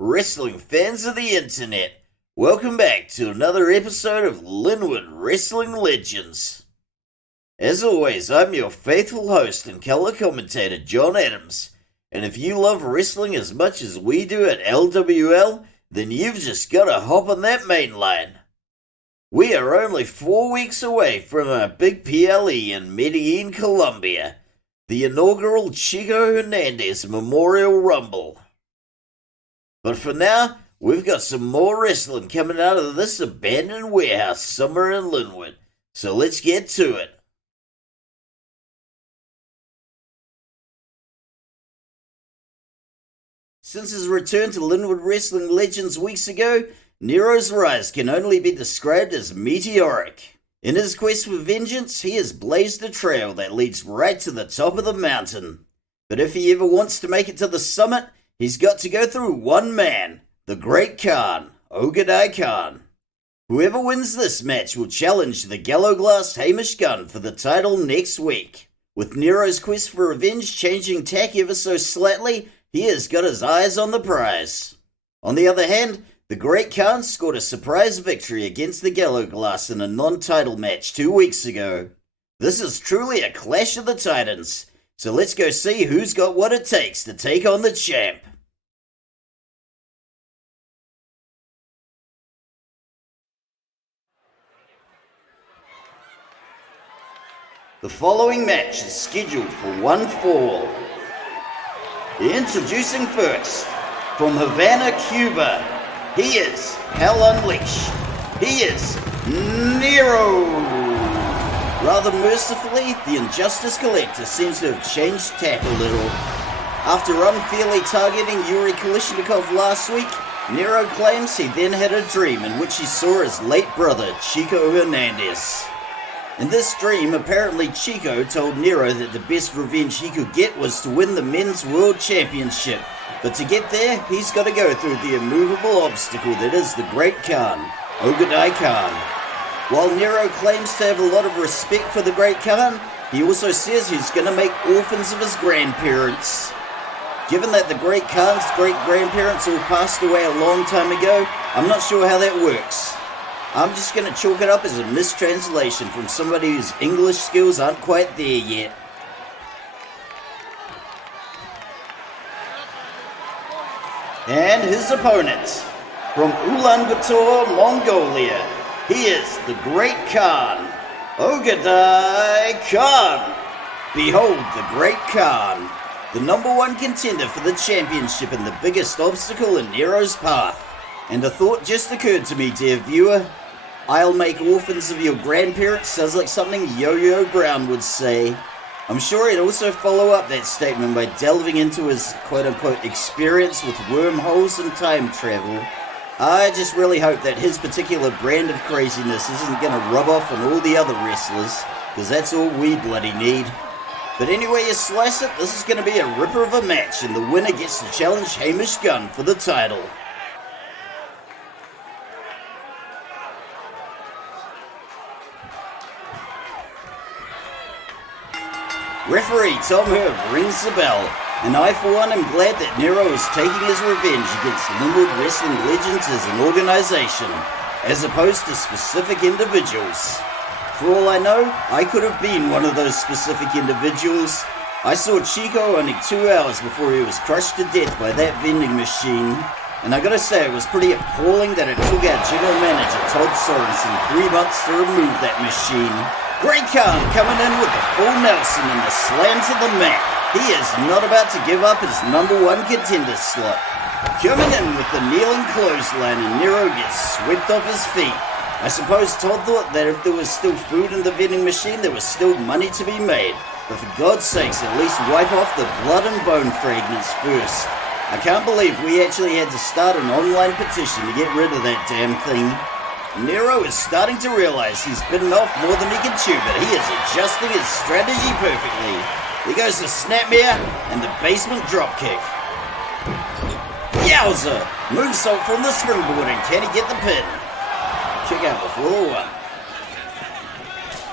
Wrestling fans of the internet, welcome back to another episode of Linwood Wrestling Legends. As always, I'm your faithful host and color commentator, John Adams, and if you love wrestling as much as we do at LWL, then you've just gotta hop on that MainLine. We are only 4 weeks away from our big PLE in Medellin, Colombia, the inaugural Chico Hernandez Memorial Rumble. But for now, we've got some more wrestling coming out of this abandoned warehouse somewhere in Linwood, so let's get to it. Since his return to Linwood Wrestling Legends weeks ago, Nero's rise can only be described as meteoric. In his quest for vengeance, he has blazed a trail that leads right to the top of the mountain. But if he ever wants to make it to the summit, he's got to go through one man, the Great Khan, Ogedai Khan. Whoever wins this match will challenge the Gallo-Glass Hamish Gun for the title next week. With Nero's quest for revenge changing tack ever so slightly, he has got his eyes on the prize. On the other hand, the Great Khan scored a surprise victory against the Gallo-Glass in a non-title match 2 weeks ago. This is truly a clash of the titans, so let's go see who's got what it takes to take on the champ. The following match is scheduled for one fall. Introducing first, from Havana, Cuba, he is Hell Unleashed. He is Nero. Rather mercifully, the Injustice Collector seems to have changed tack a little. After unfairly targeting Yuri Kalishnikov last week, Nero claims he then had a dream in which he saw his late brother, Chico Hernandez. In this dream, apparently Chico told Nero that the best revenge he could get was to win the Men's World Championship. But to get there, he's got to go through the immovable obstacle that is the Great Khan, Ogedai Khan. While Nero claims to have a lot of respect for the Great Khan, he also says he's going to make orphans of his grandparents. Given that the Great Khan's great-grandparents all passed away a long time ago, I'm not sure how that works. I'm just going to chalk it up as a mistranslation from somebody whose English skills aren't quite there yet. And his opponent, from Ulaanbaatar, Mongolia, he is the Great Khan, Ogedai Khan. Behold the Great Khan, the #1 contender for the championship and the biggest obstacle in Nero's path. And a thought just occurred to me, dear viewer. I'll make orphans of your grandparents sounds like something Yo-Yo Brown would say. I'm sure he'd also follow up that statement by delving into his quote-unquote experience with wormholes and time travel. I just really hope that his particular brand of craziness isn't going to rub off on all the other wrestlers, because that's all we bloody need. But anyway you slice it, this is going to be a ripper of a match, and the winner gets to challenge Hamish Gun for the title. Referee Tom Herb rings the bell, and I for one am glad that Nero is taking his revenge against Linwood Wrestling Legends as an organization, as opposed to specific individuals. For all I know, I could have been one of those specific individuals. I saw Chico only 2 hours before he was crushed to death by that vending machine, and I gotta say it was pretty appalling that it took our general manager Todd Sorensen 3 months to remove that machine. Great Khan coming in with the full Nelson and the slam to the mat. He is not about to give up his #1 contender slot. Coming in with the kneeling clothesline, and Nero gets swept off his feet. I suppose Todd thought that if there was still food in the vending machine, there was still money to be made. But for God's sakes, at least wipe off the blood and bone fragments first. I can't believe we actually had to start an online petition to get rid of that damn thing. Nero is starting to realize he's bitten off more than he can chew, but he is adjusting his strategy perfectly. He goes to snapmare and the basement dropkick. Yowza! Moonsault from the springboard, and can he get the pin? Kick out before the one.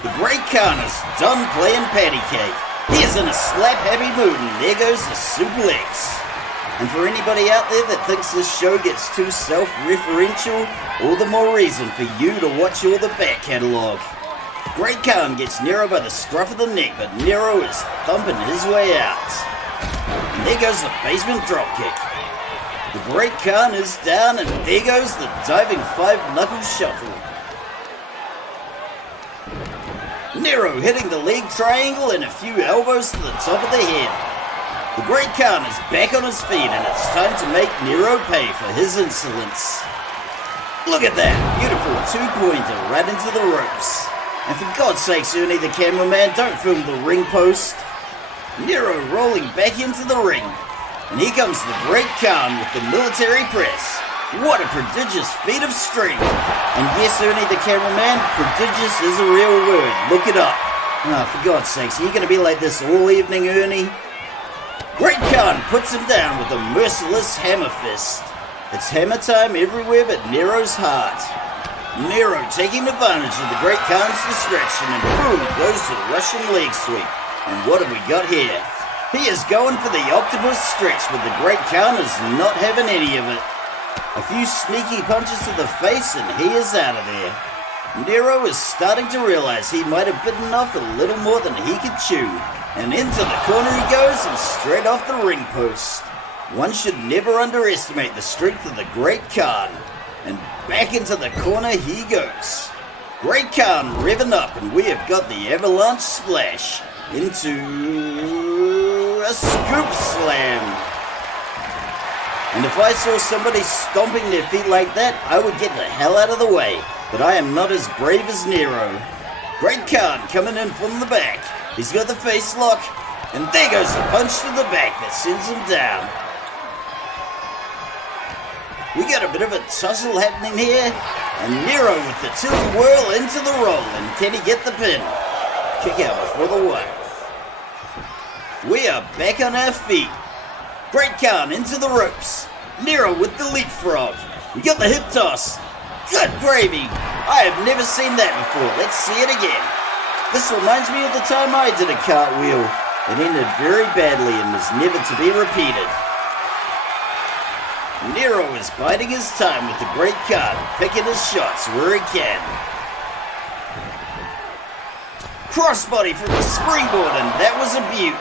The Great Khan is done playing patty cake. He is in a slap-happy mood, and there goes the suplex. And for anybody out there that thinks this show gets too self-referential, all the more reason for you to watch all the back catalogue. Great Khan gets Nero by the scruff of the neck, but Nero is thumping his way out. And there goes the basement dropkick. The Great Khan is down, and there goes the diving five-knuckle shuffle. Nero hitting the leg triangle and a few elbows to the top of the head. The Great Khan is back on his feet, and it's time to make Nero pay for his insolence. Look at that, beautiful two-pointer right into the ropes. And for God's sakes, Ernie the cameraman, don't film the ring post. Nero rolling back into the ring. And here comes the Great Khan with the military press. What a prodigious feat of strength. And yes, Ernie the cameraman, prodigious is a real word. Look it up. Oh, for God's sakes, are you going to be like this all evening, Ernie? Great Khan puts him down with a merciless hammer fist. It's hammer time everywhere but Nero's heart. Nero taking advantage of the Great Khan's distraction, and boom goes the Russian leg sweep. And what have we got here? He is going for the octopus stretch, but the Great Khan is not having any of it. A few sneaky punches to the face and he is out of there. Nero is starting to realize he might have bitten off a little more than he could chew. And into the corner he goes and straight off the ring post. One should never underestimate the strength of the Great Khan. And back into the corner he goes. Great Khan revving up, and we have got the avalanche splash into a scoop slam. And if I saw somebody stomping their feet like that, I would get the hell out of the way. But I am not as brave as Nero. Great Khan coming in from the back. He's got the face lock, and there goes a punch to the back that sends him down. We got a bit of a tussle happening here, and Nero with the tilt-a-whirl into the roll, and can he get the pin? Kick out before the one. We are back on our feet. Great Khan into the ropes. Nero with the leapfrog. We got the hip toss. Good gravy. I have never seen that before. Let's see it again. This reminds me of the time I did a cartwheel. It ended very badly and was never to be repeated. Nero is biding his time with the Great Khan, picking his shots where he can. Crossbody from the springboard, and that was a beaut.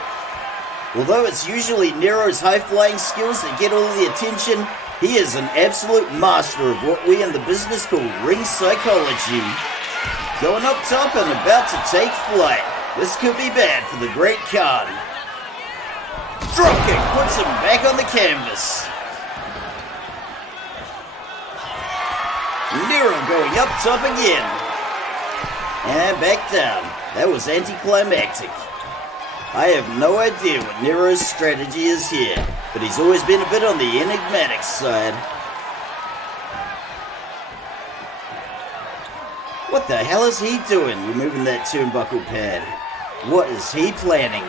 Although it's usually Nero's high-flying skills that get all the attention, he is an absolute master of what we in the business call ring psychology. Going up top and about to take flight. This could be bad for the Great Khan. Dropkick puts him back on the canvas. Nero going up top again. And back down. That was anticlimactic. I have no idea what Nero's strategy is here, but he's always been a bit on the enigmatic side. What the hell is he doing, removing that turnbuckle pad? What is he planning?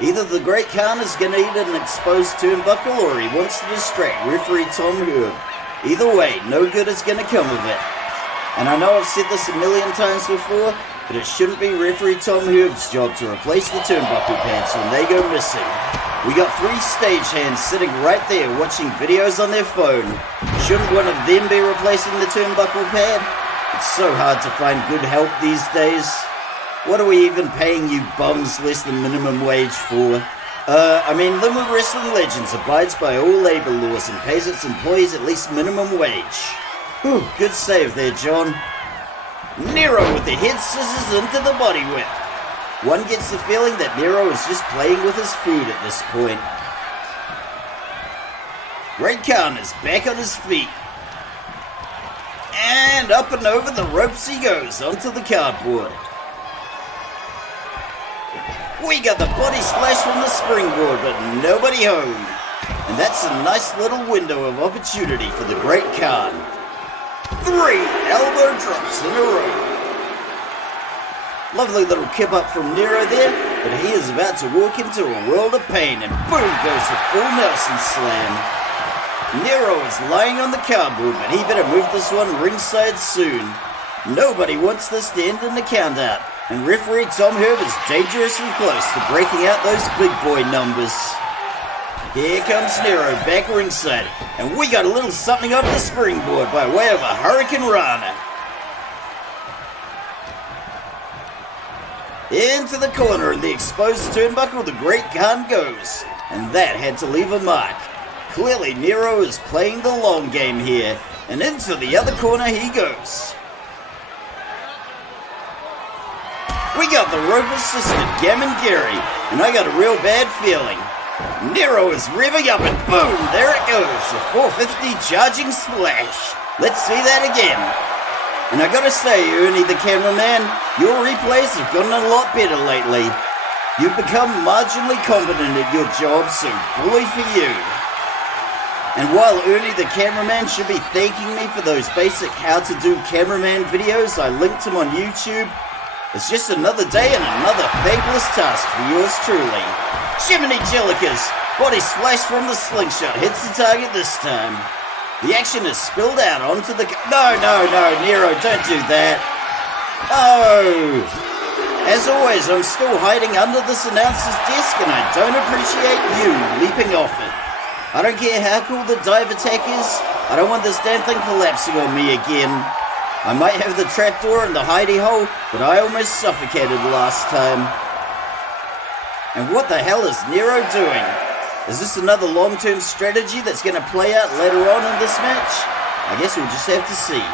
Either the Great Khan is going to eat an exposed turnbuckle, or he wants to distract referee Tom Herb. Either way, no good is going to come of it. And I know I've said this a million times before, but it shouldn't be referee Tom Herb's job to replace the turnbuckle pads when they go missing. We got 3 stagehands sitting right there watching videos on their phone. Shouldn't one of them be replacing the turnbuckle pad? It's so hard to find good help these days. What are we even paying you bums less than minimum wage for? Linwood Wrestling Legends abides by all labor laws and pays its employees at least minimum wage. Whew, good save there, John. Nero with the head scissors into the body whip. One gets the feeling that Nero is just playing with his food at this point. Great Khan is back on his feet. And up and over the ropes he goes, onto the cardboard. We got the body splash from the springboard, but nobody home. And that's a nice little window of opportunity for the Great Khan. 3 elbow drops in a row. Lovely little kip up from Nero there, but he is about to walk into a world of pain, and boom goes the full Nelson slam. Nero is lying on the cardboard, but he better move this one ringside soon. Nobody wants this to end in the countout, and referee Tom Herb is dangerously close to breaking out those big boy numbers. Here comes Nero back ringside, and we got a little something off the springboard by way of a Hurricane Rana. Into the corner in the exposed turnbuckle the Great Khan goes, and that had to leave a mark. Clearly Nero is playing the long game here, and into the other corner he goes. We got the rope-assisted Gammon Gary, and I got a real bad feeling. Nero is revving up and boom, there it goes, a 450 charging splash. Let's see that again. And I gotta say, Ernie the cameraman, your replays have gotten a lot better lately. You've become marginally competent at your job, so bully for you. And while Ernie the cameraman should be thanking me for those basic how-to-do cameraman videos I linked him on YouTube, it's just another day and another thankless task for yours truly. Jiminy Jellicas! Body splash from the slingshot hits the target this time. The action is spilled out onto the... No, Nero, don't do that. Oh! As always, I'm still hiding under this announcer's desk and I don't appreciate you leaping off it. I don't care how cool the dive attack is, I don't want this damn thing collapsing on me again. I might have the trapdoor and the hidey hole, but I almost suffocated last time. And what the hell is Nero doing? Is this another long-term strategy that's going to play out later on in this match? I guess we'll just have to see.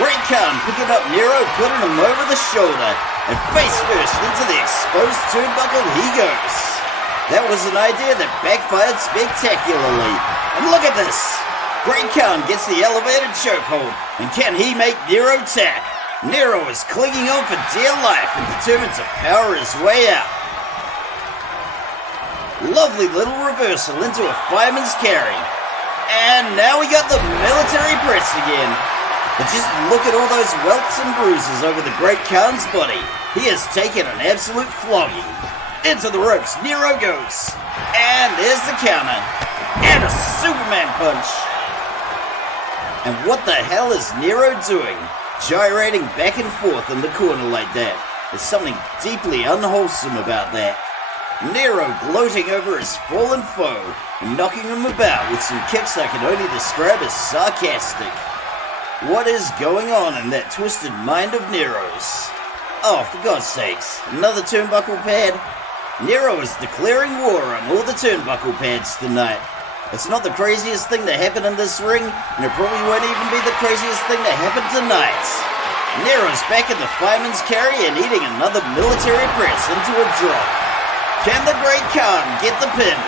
Great Khan picking up Nero, putting him over the shoulder, and face first into the exposed turnbuckle he goes. That was an idea that backfired spectacularly. And look at this! Great Khan gets the elevated chokehold, and can he make Nero tap? Nero is clinging on for dear life and determined to power his way out. Lovely little reversal into a fireman's carry. And now we got the military press again. But just look at all those welts and bruises over the Great Khan's body. He has taken an absolute flogging. Into the ropes, Nero goes. And there's the counter. And a Superman punch. And what the hell is Nero doing? Gyrating back and forth in the corner like that. There's something deeply unwholesome about that. Nero gloating over his fallen foe and knocking him about with some kicks I can only describe as sarcastic. What is going on in that twisted mind of Nero's? Oh, for God's sakes, another turnbuckle pad? Nero is declaring war on all the turnbuckle pads tonight. It's not the craziest thing that happened in this ring, and it probably won't even be the craziest thing that happened tonight. Nero's back in the fireman's carry and eating another military press into a drop. Can the Great Khan get the pin?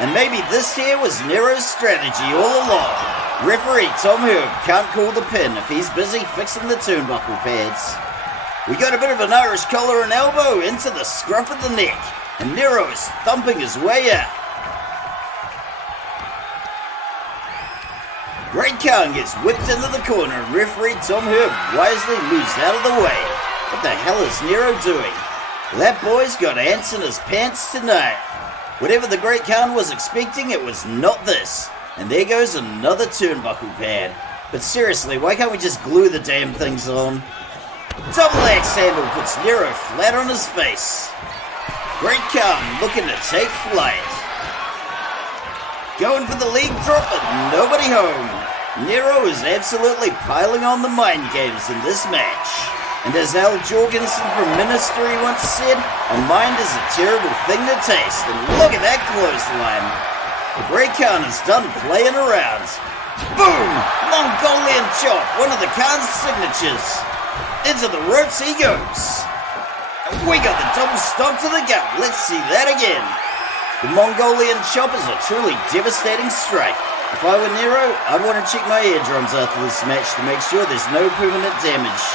And maybe this here was Nero's strategy all along. Referee Tom Herb can't call the pin if he's busy fixing the turnbuckle pads. We got a bit of an Irish collar and elbow into the scruff of the neck, and Nero is thumping his way out. Great Khan gets whipped into the corner and referee Tom Herb wisely moves out of the way. What the hell is Nero doing? That boy's got ants in his pants tonight. Whatever the Great Khan was expecting, it was not this. And there goes another turnbuckle pad. But seriously, why can't we just glue the damn things on? Double axe handle puts Nero flat on his face. Great Khan looking to take flight. Going for the leg drop, but nobody home. Nero is absolutely piling on the mind games in this match. And as Al Jorgensen from Ministry once said, a mind is a terrible thing to taste. And look at that clothesline. The Great Khan is done playing around. Boom! Mongolian chop, one of the Khan's signatures. Into the ropes he goes. And we got the double stomp to the gut. Let's see that again. The Mongolian chop is a truly devastating strike. If I were Nero, I'd want to check my eardrums after this match to make sure there's no permanent damage.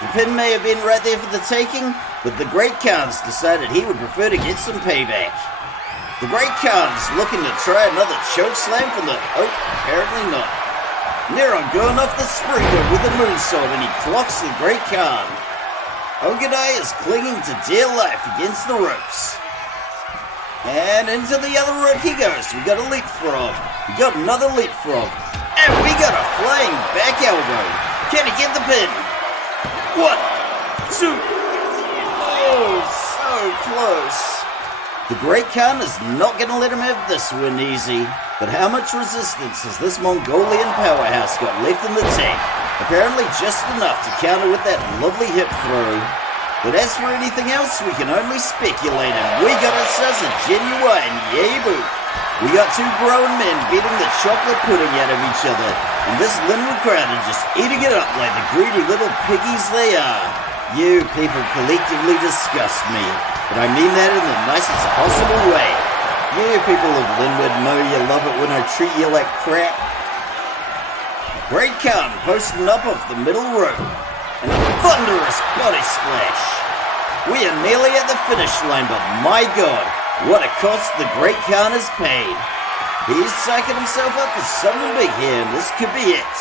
The pin may have been right there for the taking, but the Great Khan's decided he would prefer to get some payback. The Great Khan's looking to try another choke slam from the... Oh, apparently not. Nero going off the springboard with a moonsault and he clocks the Great Khan. Ogedai is clinging to dear life against the ropes. And into the other rope he goes. We got a leapfrog. We got another leapfrog. And we got a flying back elbow. Can he get the pin? 1, 2. Oh, so close. The Great Khan is not going to let him have this one easy, but how much resistance has this Mongolian powerhouse got left in the tank? Apparently just enough to counter with that lovely hip throw. But as for anything else, we can only speculate, and we got ourselves a genuine yay boo. We got two grown men beating the chocolate pudding out of each other, and this Linwood crowd are just eating it up like the greedy little piggies they are. You people collectively disgust me, but I mean that in the nicest possible way. You people of Linwood know you love it when I treat you like crap. Great Khan posting up off the middle rope, and a thunderous body splash. We are nearly at the finish line, but my God, what a cost the Great Khan has paid. He's psyching himself up for something big here, and this could be it.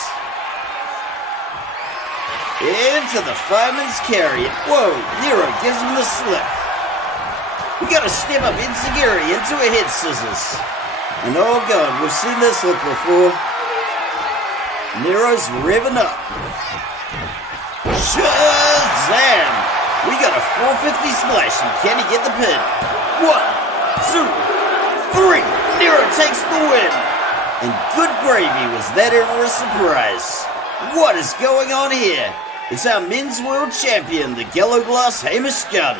Into the fireman's carry. Whoa, Nero gives him the slip. We gotta step up Insigiri into a head scissors. And oh God, we've seen this look before. Nero's revving up. Shazam! We got a 450 splash, and can he get the pin? 1, 2, 3. Nero takes the win. And good gravy, was that ever a surprise? What is going on here? It's our men's world champion, the yellow glass Hamish gun.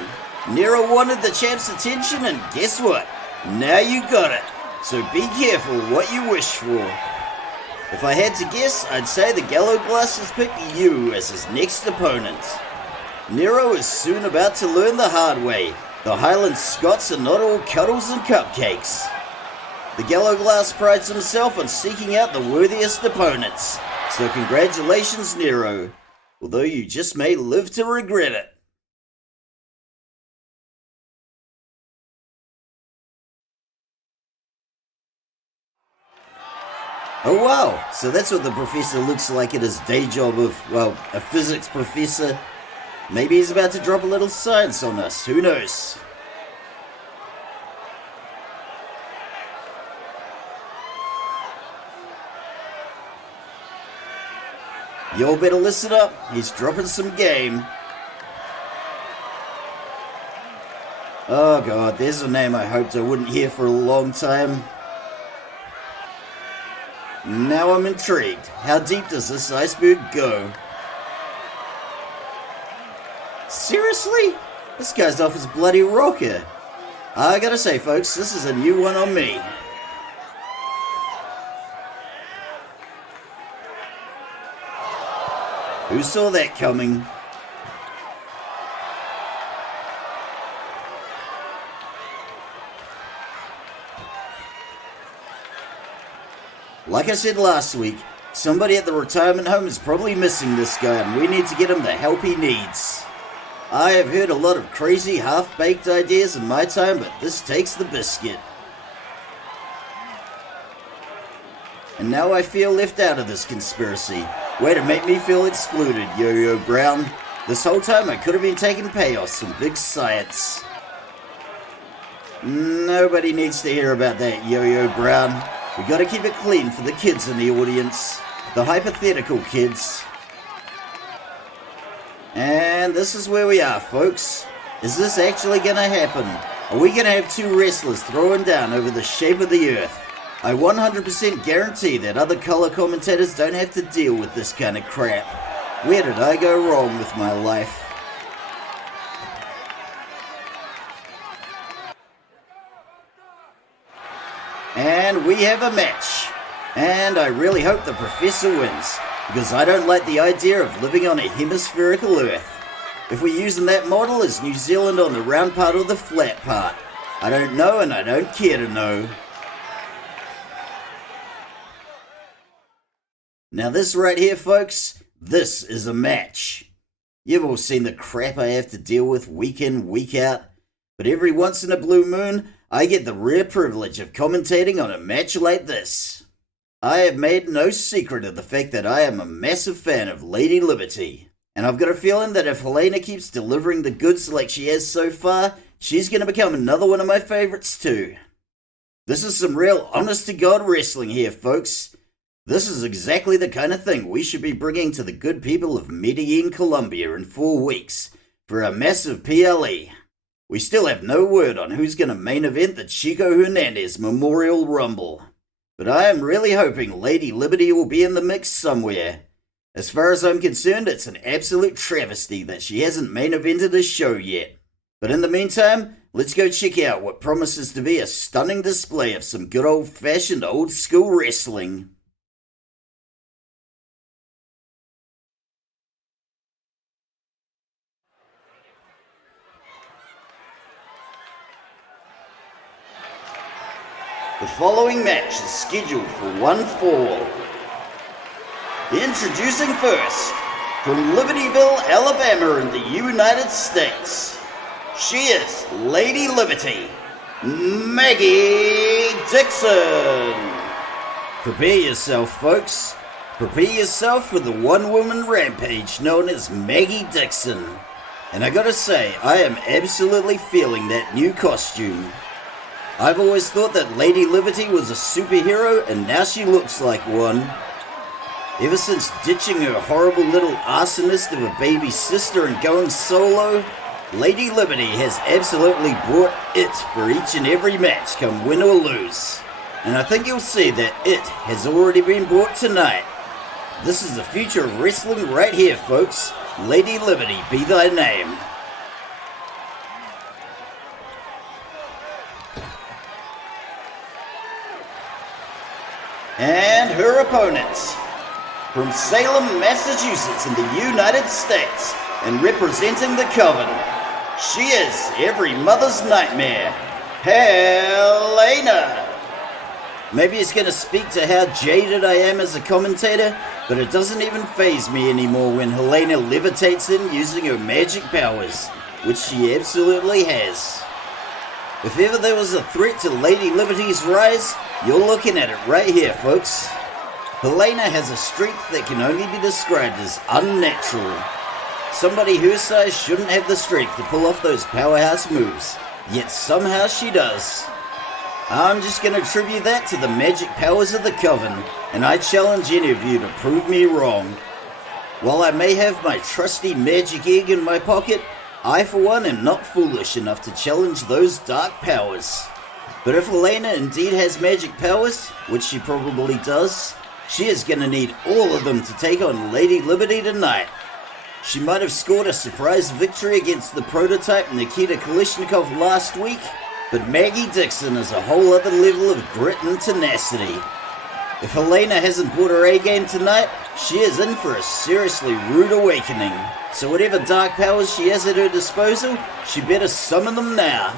Nero wanted the champ's attention, and guess what? Now you got it. So be careful what you wish for. If I had to guess, I'd say the yellow glass has picked you as his next opponent. Nero is soon about to learn the hard way. The Highland Scots are not all cuddles and cupcakes. The yellow glass prides himself on seeking out the worthiest opponents. So congratulations, Nero. Although you just may live to regret it. Oh wow, so that's what the professor looks like at his day job of, well, a physics professor. Maybe he's about to drop a little science on us, who knows? Y'all better listen up, he's dropping some game. Oh God, there's a name I hoped I wouldn't hear for a long time. Now I'm intrigued. How deep does this iceberg go? Seriously? This guy's off his bloody rocker. I gotta say, folks, this is a new one on me. Who saw that coming? Like I said last week, somebody at the retirement home is probably missing this guy, and we need to get him the help he needs. I have heard a lot of crazy half-baked ideas in my time, but this takes the biscuit. And now I feel left out of this conspiracy. Way to make me feel excluded, Yo-Yo Brown. This whole time I could have been taking payoffs from big science. Nobody needs to hear about that, Yo-Yo Brown. We gotta keep it clean for the kids in the audience. The hypothetical kids. And this is where we are, folks. Is this actually gonna happen? Are we gonna have two wrestlers throwing down over the shape of the earth? I 100% guarantee that other color commentators don't have to deal with this kind of crap. Where did I go wrong with my life? And we have a match. And I really hope the professor wins, because I don't like the idea of living on a hemispherical Earth. If we're using that model, is New Zealand on the round part or the flat part? I don't know, and I don't care to know. Now this right here, folks, this is a match. You've all seen the crap I have to deal with week in, week out, but every once in a blue moon, I get the rare privilege of commentating on a match like this. I have made no secret of the fact that I am a massive fan of Lady Liberty, and I've got a feeling that if Helena keeps delivering the goods like she has so far, she's going to become another one of my favorites too. This is some real honest-to-God wrestling here, folks. This is exactly the kind of thing we should be bringing to the good people of Medellin, Colombia in 4 weeks for a massive PLE. We still have no word on who's going to main event the Chico Hernandez Memorial Rumble, but I am really hoping Lady Liberty will be in the mix somewhere. As far as I'm concerned, it's an absolute travesty that she hasn't main evented a show yet. But in the meantime, let's go check out what promises to be a stunning display of some good old-fashioned old-school wrestling. The following match is scheduled for one fall. Introducing first, from Libertyville, Alabama in the United States, she is Lady Liberty, Maggie Dixon. Prepare yourself, folks. Prepare yourself for the one-woman rampage known as Maggie Dixon. And I gotta say, I am absolutely feeling that new costume. I've always thought that Lady Liberty was a superhero, and now she looks like one. Ever since ditching her horrible little arsonist of a baby sister and going solo, Lady Liberty has absolutely brought it for each and every match, come win or lose. And I think you'll see that it has already been brought tonight. This is the future of wrestling right here, folks. Lady Liberty, be thy name. And her opponents, from Salem, Massachusetts in the United States, and representing the Coven, she is every mother's nightmare, Helena. Maybe it's going to speak to how jaded I am as a commentator, but it doesn't even faze me anymore when Helena levitates in using her magic powers, which she absolutely has. If ever there was a threat to Lady Liberty's rise, you're looking at it right here, folks. Helena has a strength that can only be described as unnatural. Somebody her size shouldn't have the strength to pull off those powerhouse moves, yet somehow she does. I'm just going to attribute that to the magic powers of the Coven, and I challenge any of you to prove me wrong. While I may have my trusty magic egg in my pocket, I for one am not foolish enough to challenge those dark powers. But if Helena indeed has magic powers, which she probably does, she is going to need all of them to take on Lady Liberty tonight. She might have scored a surprise victory against the prototype Nikita Kalishnikov last week, but Maggie Dixon is a whole other level of grit and tenacity. If Helena hasn't brought her A-game tonight, she is in for a seriously rude awakening. So whatever dark powers she has at her disposal, she better summon them now.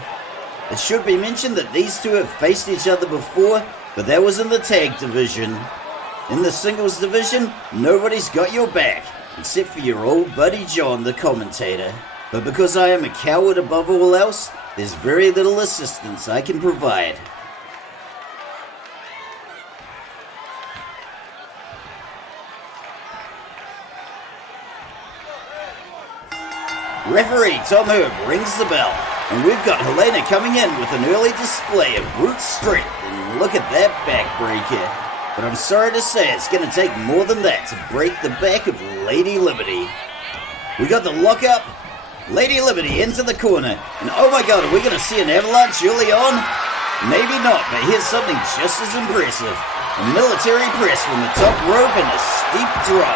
It should be mentioned that these two have faced each other before, but that was in the tag division. In the singles division, nobody's got your back, except for your old buddy John, the commentator. But because I am a coward above all else, there's very little assistance I can provide. Referee Tom Herb rings the bell, and we've got Helena coming in with an early display of brute strength, and look at that backbreaker. But I'm sorry to say it's going to take more than that to break the back of Lady Liberty. We got the lockup, Lady Liberty into the corner, and oh my god, are we going to see an avalanche early on? Maybe not, but here's something just as impressive. A military press from the top rope and a steep drop.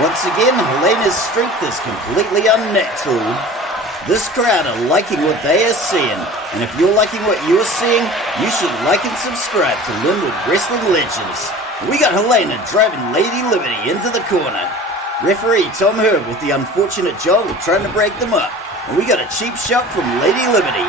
Once again, Helena's strength is completely unnatural. This crowd are liking what they are seeing, and if you're liking what you're seeing, you should like and subscribe to Linwood Wrestling Legends. We got Helena driving Lady Liberty into the corner. Referee Tom Herb with the unfortunate job of trying to break them up, and we got a cheap shot from Lady Liberty.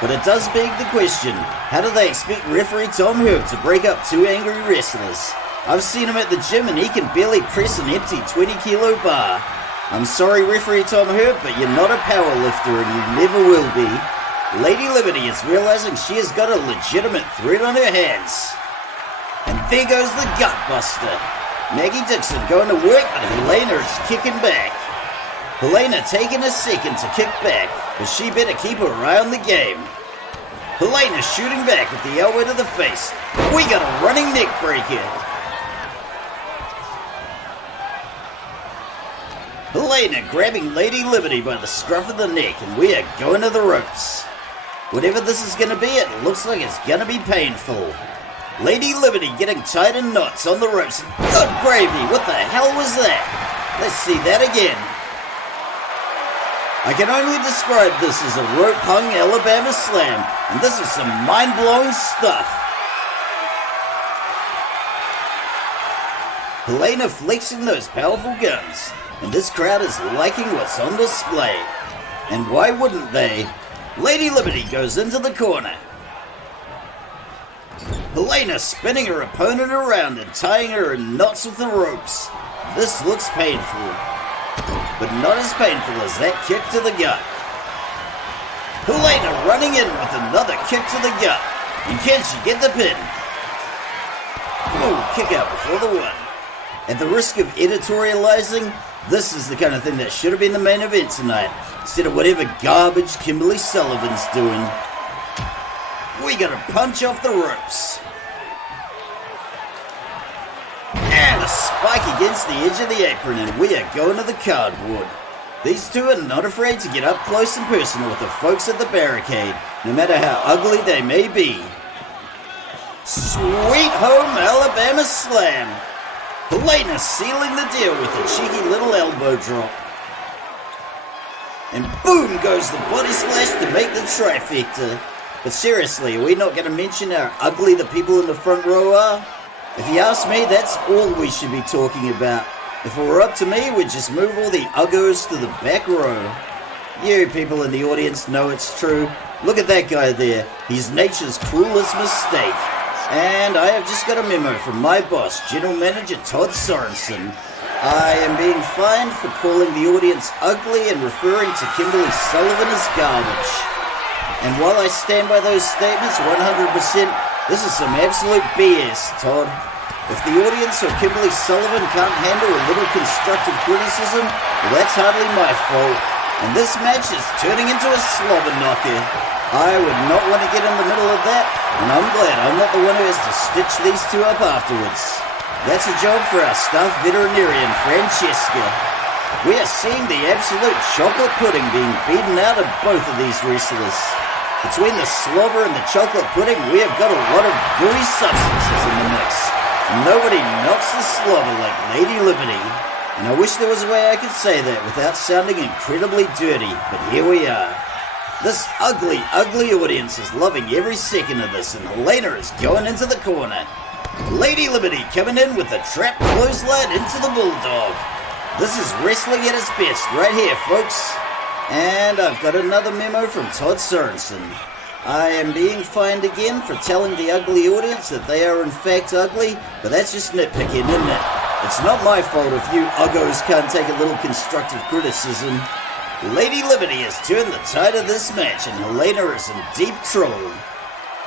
But it does beg the question, how do they expect referee Tom Herb to break up two angry wrestlers? I've seen him at the gym and he can barely press an empty 20-kilo bar. I'm sorry, referee Tom Herb, but you're not a power lifter and you never will be. Lady Liberty is realizing she has got a legitimate threat on her hands. And there goes the gutbuster. Maggie Dixon going to work, but Helena is kicking back. Helena taking a second to kick back, but she better keep her eye on the game. Helena shooting back with the elbow to the face. We got a running neck breaker. Helena grabbing Lady Liberty by the scruff of the neck, and we are going to the ropes. Whatever this is going to be, it looks like it's going to be painful. Lady Liberty getting tied in knots on the ropes. Good gravy, what the hell was that? Let's see that again. I can only describe this as a rope-hung Alabama slam, and this is some mind-blowing stuff. Helena flexing those powerful guns, and this crowd is liking what's on display. And why wouldn't they? Lady Liberty goes into the corner. Helena spinning her opponent around and tying her in knots with the ropes. This looks painful, but not as painful as that kick to the gut. Helena running in with another kick to the gut. And can she get the pin? Ooh, kick out before the one. At the risk of editorializing, this is the kind of thing that should have been the main event tonight, instead of whatever garbage Kimberly Sullivan's doing. We gotta punch off the ropes. And a spike against the edge of the apron, and we are going to the cardboard. These two are not afraid to get up close and personal with the folks at the barricade, no matter how ugly they may be. Sweet home Alabama slam. Helena sealing the deal with a cheeky little elbow drop. And boom goes the body splash to make the trifecta. But seriously, are we not going to mention how ugly the people in the front row are? If you ask me, that's all we should be talking about. If it were up to me, we'd just move all the uggos to the back row. You people in the audience know it's true. Look at that guy there. He's nature's cruelest mistake. And I have just got a memo from my boss, General Manager Todd Sorensen. I am being fined for calling the audience ugly and referring to Kimberly Sullivan as garbage. And while I stand by those statements 100%, this is some absolute BS, Todd. If the audience or Kimberly Sullivan can't handle a little constructive criticism, well, that's hardly my fault. And this match is turning into a slobber knocker. I would not want to get in the middle of that, and I'm glad I'm not the one who has to stitch these two up afterwards. That's a job for our staff veterinarian, Francesca. We are seeing the absolute chocolate pudding being beaten out of both of these wrestlers. Between the slobber and the chocolate pudding, we have got a lot of gooey substances in the mix. Nobody knocks the slobber like Lady Liberty. And I wish there was a way I could say that without sounding incredibly dirty, but here we are. This ugly, ugly audience is loving every second of this, and Helena is going into the corner. Lady Liberty coming in with a trap clothesline into the bulldog. This is wrestling at its best right here, folks. And I've got another memo from Todd Sorensen. I am being fined again for telling the ugly audience that they are in fact ugly, but that's just nitpicking, isn't it? It's not my fault if you uggos can't take a little constructive criticism. Lady Liberty has turned the tide of this match, and Helena is in deep trouble.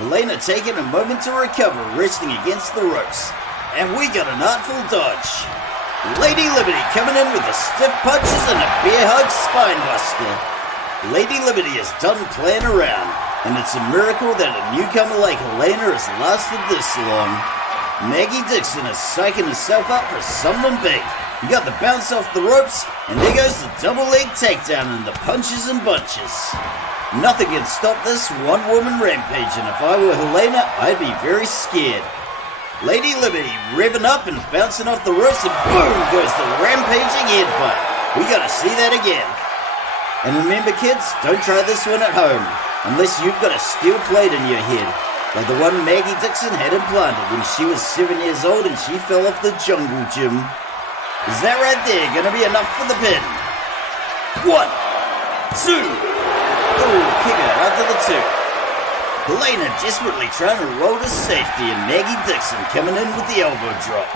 Helena taking a moment to recover, resting against the ropes. And we got an artful dodge. Lady Liberty coming in with the stiff punches and a bear hug spine buster. Lady Liberty is done playing around, and it's a miracle that a newcomer like Helena has lasted this long. Maggie Dixon is psyching herself up for something big. You got the bounce off the ropes, and there goes the double leg takedown and the punches and bunches. Nothing can stop this one-woman rampage, and if I were Helena, I'd be very scared. Lady Liberty revving up and bouncing off the ropes, and boom goes the rampaging headbutt. We gotta see that again. And remember, kids, don't try this one at home, unless you've got a steel plate in your head, like the one Maggie Dixon had implanted when she was 7 years old and she fell off the jungle gym. Is that right there gonna be enough for the pin? 1, 2. Oh, kick out after the 2. Helena desperately trying to roll to safety, and Maggie Dixon coming in with the elbow drop.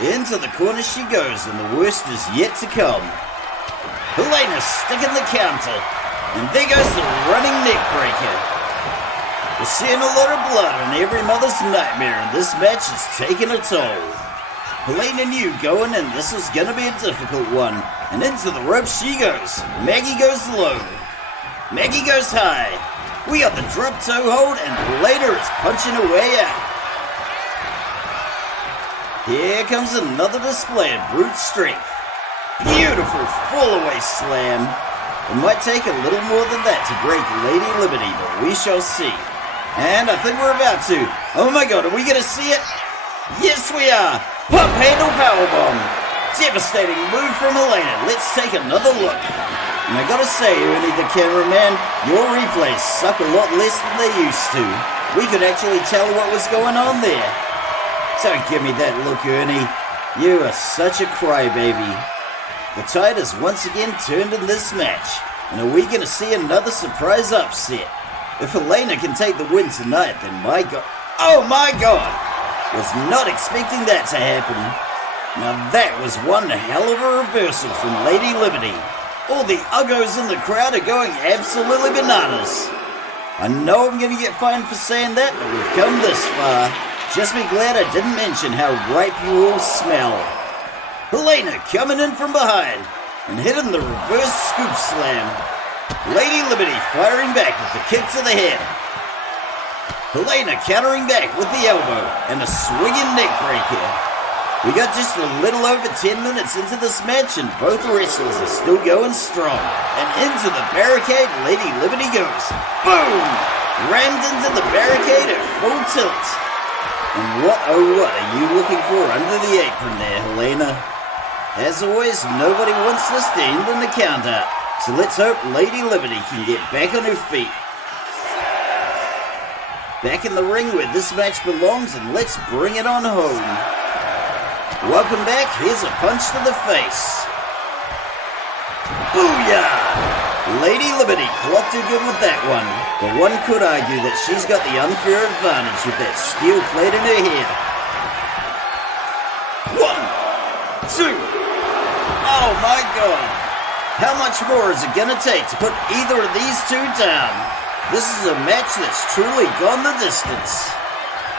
Into the corner she goes, and the worst is yet to come. Helena sticking the counter, and there goes the running neck breaker. We're seeing a lot of blood on every mother's nightmare, and this match is taking a toll. Helena knew going in this was going to be a difficult one, and into the ropes she goes. Maggie goes low. Maggie goes high. We got the drop toe hold, and Helena is punching her way out. Here comes another display of brute strength. Beautiful fall-away slam. It might take a little more than that to break Lady Liberty, but we shall see. And I think we're about to. Oh my god, are we going to see it? Yes, we are. Pump handle powerbomb. Devastating move from Helena. Let's take another look. And I gotta say, Ernie the cameraman, your replays suck a lot less than they used to. We could actually tell what was going on there. Don't give me that look, Ernie. You are such a crybaby. The tide has once again turned in this match, and are we going to see another surprise upset? If Helena can take the win tonight, then my god... Oh my god! Was not expecting that to happen. Now that was one hell of a reversal from Lady Liberty. All the uggos in the crowd are going absolutely bananas. I know I'm going to get fined for saying that, but we've come this far. Just be glad I didn't mention how ripe you all smell. Helena coming in from behind and hitting the reverse scoop slam. Lady Liberty firing back with the kick to the head. Helena countering back with the elbow and a swinging neck breaker. We got just a little over 10 minutes into this match and both wrestlers are still going strong. And into the barricade Lady Liberty goes. Boom! Rammed into the barricade at full tilt. And what oh what are you looking for under the apron there, Helena? As always, nobody wants this to end in the count-out, so let's hope Lady Liberty can get back on her feet. Back in the ring where this match belongs, and let's bring it on home. Welcome back, here's a punch to the face. Booyah! Lady Liberty clocked her good with that one, but one could argue that she's got the unfair advantage with that steel plate in her head. 1, 2... Oh my god! How much more is it gonna take to put either of these two down? This is a match that's truly gone the distance.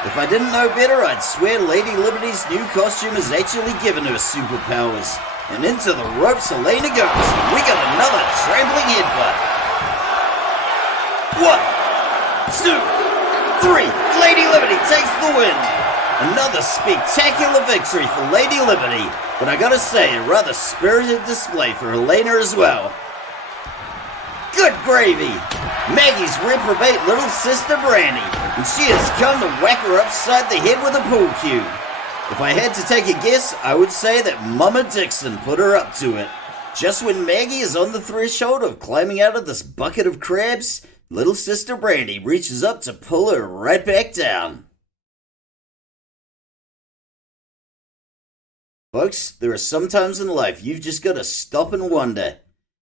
If I didn't know better, I'd swear Lady Liberty's new costume has actually given her superpowers. And into the ropes Helena goes. We got another trampling headbutt. 1, 2, 3. Lady Liberty takes the win. Another spectacular victory for Lady Liberty, but I gotta say, a rather spirited display for Helena as well. Good gravy! Maggie's reprobate little sister Brandy, and she has come to whack her upside the head with a pool cue. If I had to take a guess, I would say that Mama Dixon put her up to it. Just when Maggie is on the threshold of climbing out of this bucket of crabs, little sister Brandy reaches up to pull her right back down. Folks, there are some times in life you've just got to stop and wonder,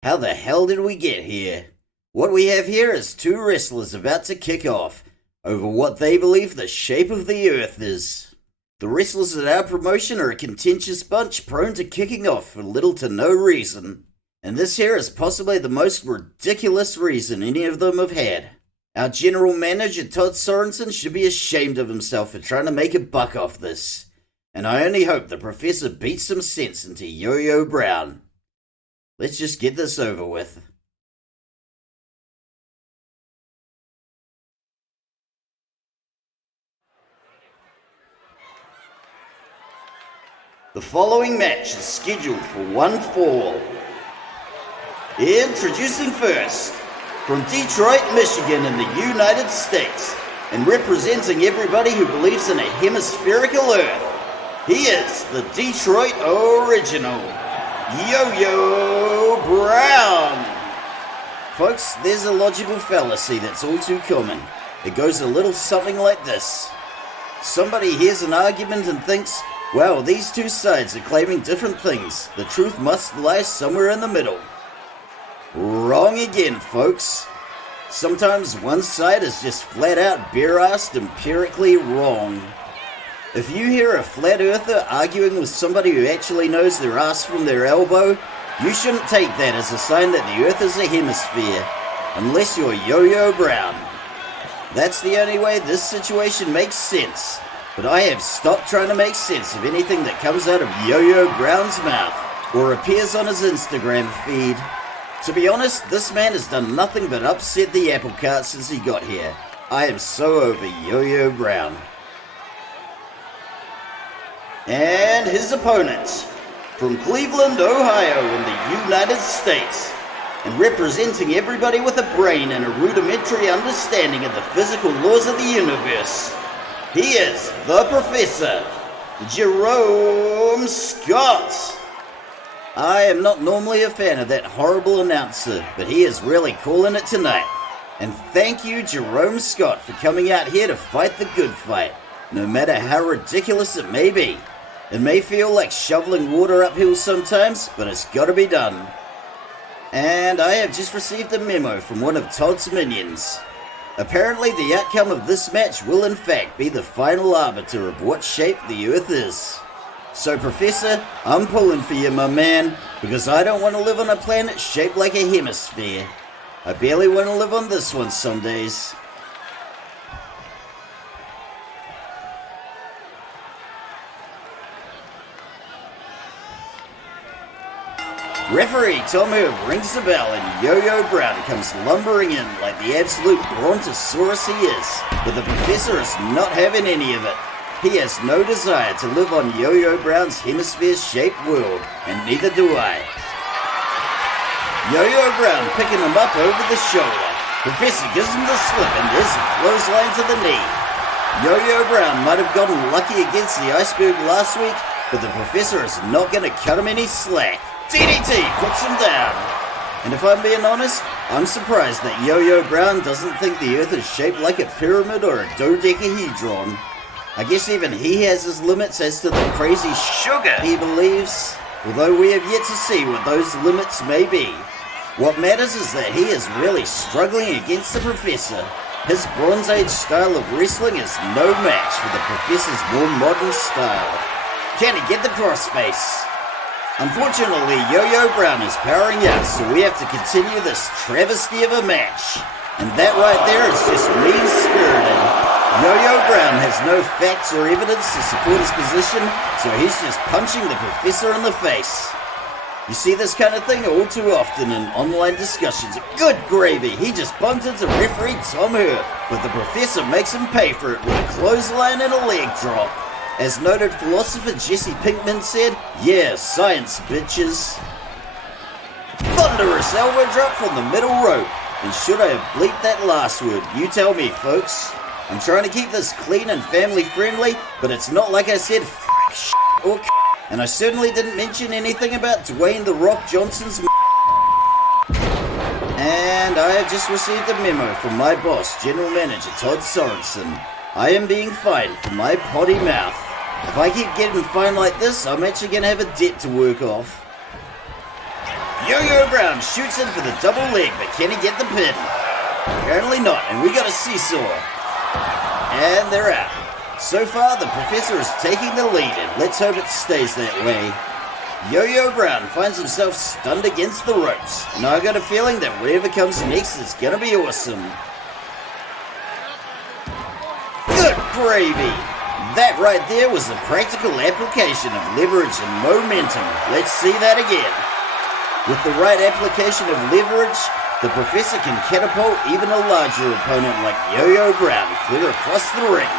how the hell did we get here? What we have here is two wrestlers about to kick off over what they believe the shape of the earth is. The wrestlers at our promotion are a contentious bunch prone to kicking off for little to no reason. And this here is possibly the most ridiculous reason any of them have had. Our general manager Todd Sorensen should be ashamed of himself for trying to make a buck off this. And I only hope the professor beats some sense into Yo-Yo Brown. Let's just get this over with. The following match is scheduled for one fall. Introducing first, from Detroit, Michigan in the United States, and representing everybody who believes in a hemispherical earth, he is the Detroit Original, Yo-Yo Brown. Folks, there's a logical fallacy that's all too common. It goes a little something like this. Somebody hears an argument and thinks, well, these two sides are claiming different things. The truth must lie somewhere in the middle. Wrong again, folks. Sometimes one side is just flat out bare-assed empirically wrong. If you hear a flat earther arguing with somebody who actually knows their ass from their elbow, you shouldn't take that as a sign that the earth is a hemisphere, unless you're Yo-Yo Brown. That's the only way this situation makes sense, but I have stopped trying to make sense of anything that comes out of Yo-Yo Brown's mouth, or appears on his Instagram feed. To be honest, this man has done nothing but upset the apple cart since he got here. I am so over Yo-Yo Brown. And his opponent, from Cleveland, Ohio in the United States, and representing everybody with a brain and a rudimentary understanding of the physical laws of the universe, he is the Professor, Jerome Scott. I am not normally a fan of that horrible announcer, but he is really calling it tonight. And thank you, Jerome Scott, for coming out here to fight the good fight, no matter how ridiculous it may be. It may feel like shoveling water uphill sometimes, but it's gotta be done. And I have just received a memo from one of Todd's minions. Apparently the outcome of this match will in fact be the final arbiter of what shape the Earth is. So Professor, I'm pulling for you, my man, because I don't want to live on a planet shaped like a hemisphere. I barely want to live on this one some days. Referee Tom Herb rings the bell and Yo-Yo Brown comes lumbering in like the absolute brontosaurus he is, but the Professor is not having any of it. He has no desire to live on Yo-Yo Brown's hemisphere-shaped world, and neither do I. Yo-Yo Brown picking him up over the shoulder. Professor gives him the slip and there's a clothesline to the knee. Yo-Yo Brown might have gotten lucky against the iceberg last week, but the Professor is not going to cut him any slack. DDT puts him down. And if I'm being honest, I'm surprised that Yo-Yo Brown doesn't think the Earth is shaped like a pyramid or a dodecahedron. I guess even he has his limits as to the crazy sugar he believes, although we have yet to see what those limits may be. What matters is that he is really struggling against the Professor. His Bronze Age style of wrestling is no match for the Professor's more modern style. Can he get the crossface? Unfortunately, Yo-Yo Brown is powering out, so we have to continue this travesty of a match. And that right there is just mean-spirited. Yo-Yo Brown has no facts or evidence to support his position, so he's just punching the Professor in the face. You see this kind of thing all too often in online discussions. Good gravy, he just bumped into referee Tom Herb, but the Professor makes him pay for it with a clothesline and a leg drop. As noted philosopher Jesse Pinkman said, yeah, science, bitches. Thunderous elbow drop from the middle rope. And should I have bleeped that last word? You tell me, folks. I'm trying to keep this clean and family friendly, but it's not like I said f***, or c***, and I certainly didn't mention anything about Dwayne "The Rock" Johnson's And I have just received a memo from my boss, General Manager Todd Sorensen. I am being fined for my potty mouth. If I keep getting fined like this, I'm actually going to have a debt to work off. Yo-Yo Brown shoots in for the double leg, but can he get the pin? Apparently not, and we got a seesaw. And they're out. So far, the Professor is taking the lead, and let's hope it stays that way. Yo-Yo Brown finds himself stunned against the ropes. Now I got a feeling that whatever comes next is gonna be awesome. Good gravy! That right there was a practical application of leverage and momentum. Let's see that again. With the right application of leverage, the Professor can catapult even a larger opponent like Yo-Yo Brown clear across the ring.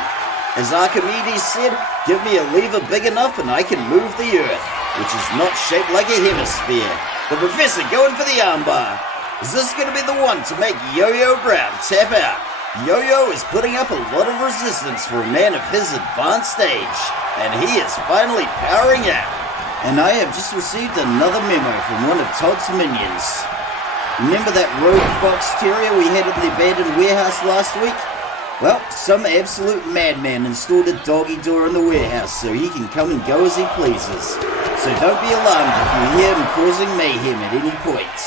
As Archimedes said, give me a lever big enough and I can move the Earth, which is not shaped like a hemisphere. The Professor going for the armbar. Is this going to be the one to make Yo-Yo Brown tap out? Yo-Yo is putting up a lot of resistance for a man of his advanced age, and he is finally powering out. And I have just received another memo from one of Todd's minions. Remember that rogue fox terrier we had at the abandoned warehouse last week? Well, some absolute madman installed a doggy door in the warehouse so he can come and go as he pleases. So don't be alarmed if you hear him causing mayhem at any point.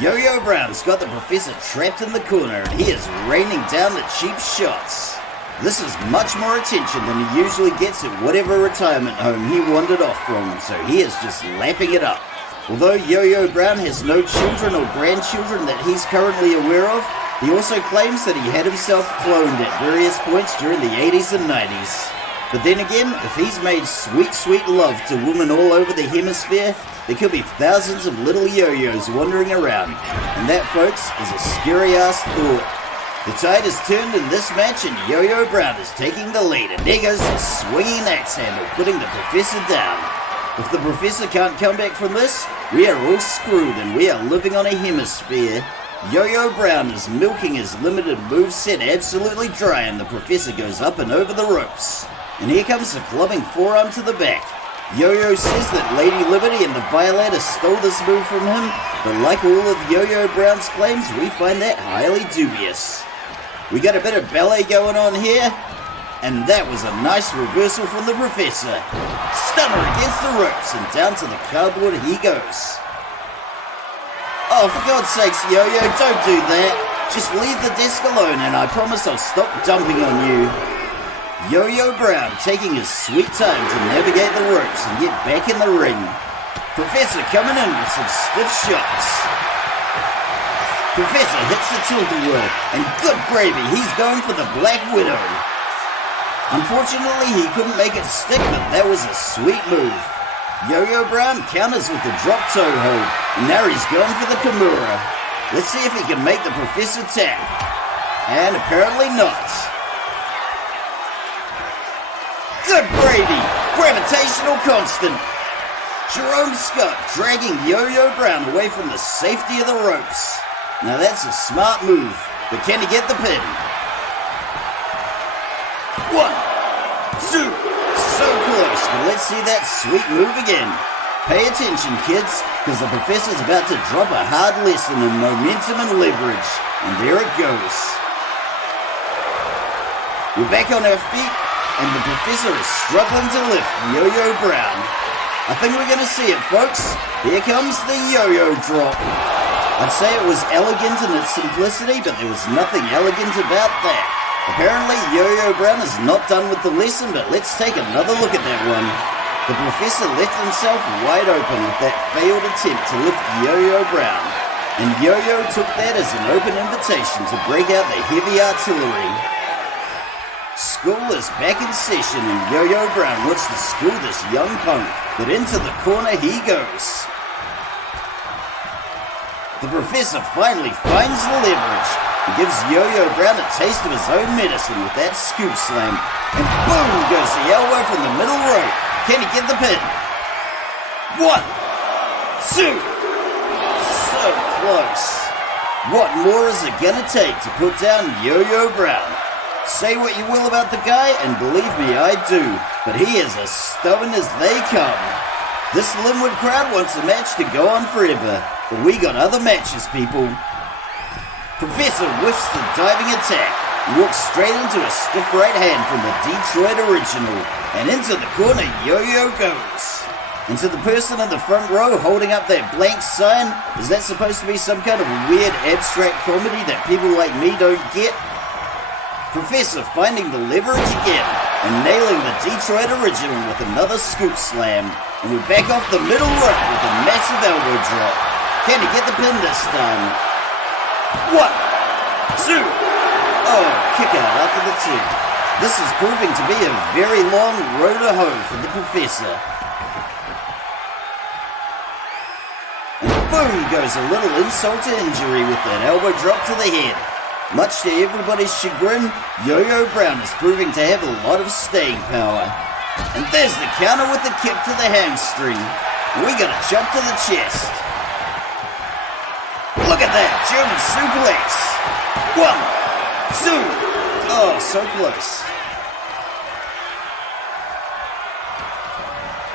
Yo-Yo Brown's got the Professor trapped in the corner and he is raining down the cheap shots. This is much more attention than he usually gets at whatever retirement home he wandered off from, so he is just lapping it up. Although Yo-Yo Brown has no children or grandchildren that he's currently aware of, he also claims that he had himself cloned at various points during the 80s and 90s. But then again, if he's made sweet, sweet love to women all over the hemisphere, there could be thousands of little yo-yos wandering around. And that, folks, is a scary-ass thought. The tide is turned in this match and Yo-Yo Brown is taking the lead, and there goes the swinging axe handle, putting the Professor down. If the professor can't come back from this, we are all screwed and we are living on a hemisphere. Yo-Yo Brown is milking his limited moveset absolutely dry and the professor goes up and over the ropes. And here comes the clubbing forearm to the back. Yo-Yo says that Lady Liberty and the Violator stole this move from him, but like all of Yo-Yo Brown's claims, we find that highly dubious. We got a bit of ballet going on here, and that was a nice reversal from the professor. Stunner against the ropes, and down to the cardboard he goes. Oh, for God's sakes, Yo-Yo, don't do that. Just leave the desk alone, and I promise I'll stop dumping on you. Yo-Yo Brown taking his sweet time to navigate the ropes and get back in the ring. Professor coming in with some stiff shots. Professor hits the tilt-a-whirl, and good gravy, he's going for the Black Widow. Unfortunately, he couldn't make it stick, but that was a sweet move. Yo-Yo Brown counters with the drop toe hold, and now he's going for the Kimura. Let's see if he can make the Professor tap. And apparently not. Good gravy! Gravitational constant! Jerome Scott dragging Yo-Yo Brown away from the safety of the ropes. Now that's a smart move, but can he get the pin? 1, 2, so close, but let's see that sweet move again. Pay attention, kids, because the professor's about to drop a hard lesson in momentum and leverage. And there it goes. We're back on our feet, and the professor is struggling to lift Yo-Yo Brown. I think we're going to see it, folks. Here comes the yo-yo drop. I'd say it was elegant in its simplicity, but there was nothing elegant about that. Apparently, Yo-Yo Brown is not done with the lesson, but let's take another look at that one. The professor left himself wide open with that failed attempt to lift Yo-Yo Brown. And Yo-Yo took that as an open invitation to break out the heavy artillery. School is back in session and Yo-Yo Brown wants to school this young punk, but into the corner he goes. The professor finally finds the leverage and gives Yo-Yo Brown a taste of his own medicine with that scoop slam. And boom goes the elbow from the middle rope. Can he get the pin? 1, 2. So close. What more is it gonna take to put down Yo-Yo Brown? Say what you will about the guy, and believe me, I do, but he is as stubborn as they come. This Linwood crowd wants the match to go on forever, but we got other matches, people. Professor whiffs the diving attack and walks straight into a stiff right hand from the Detroit original, and into the corner Yo-Yo goes. And to the person in the front row holding up that blank sign, is that supposed to be some kind of weird abstract comedy that people like me don't get? Professor finding the leverage again and nailing the Detroit original with another scoop slam. And we're back off the middle rope with a massive elbow drop. Can he get the pin this time? 1, 2. Oh, kick out after the 2. This is proving to be a very long road to hoe for the professor. And boom goes a little insult to injury with that elbow drop to the head. Much to everybody's chagrin, Yo-Yo Brown is proving to have a lot of staying power. And there's the counter with the kick to the hamstring. We got a jump to the chest. Look at that, German suplex. 1, 2. Oh, so close.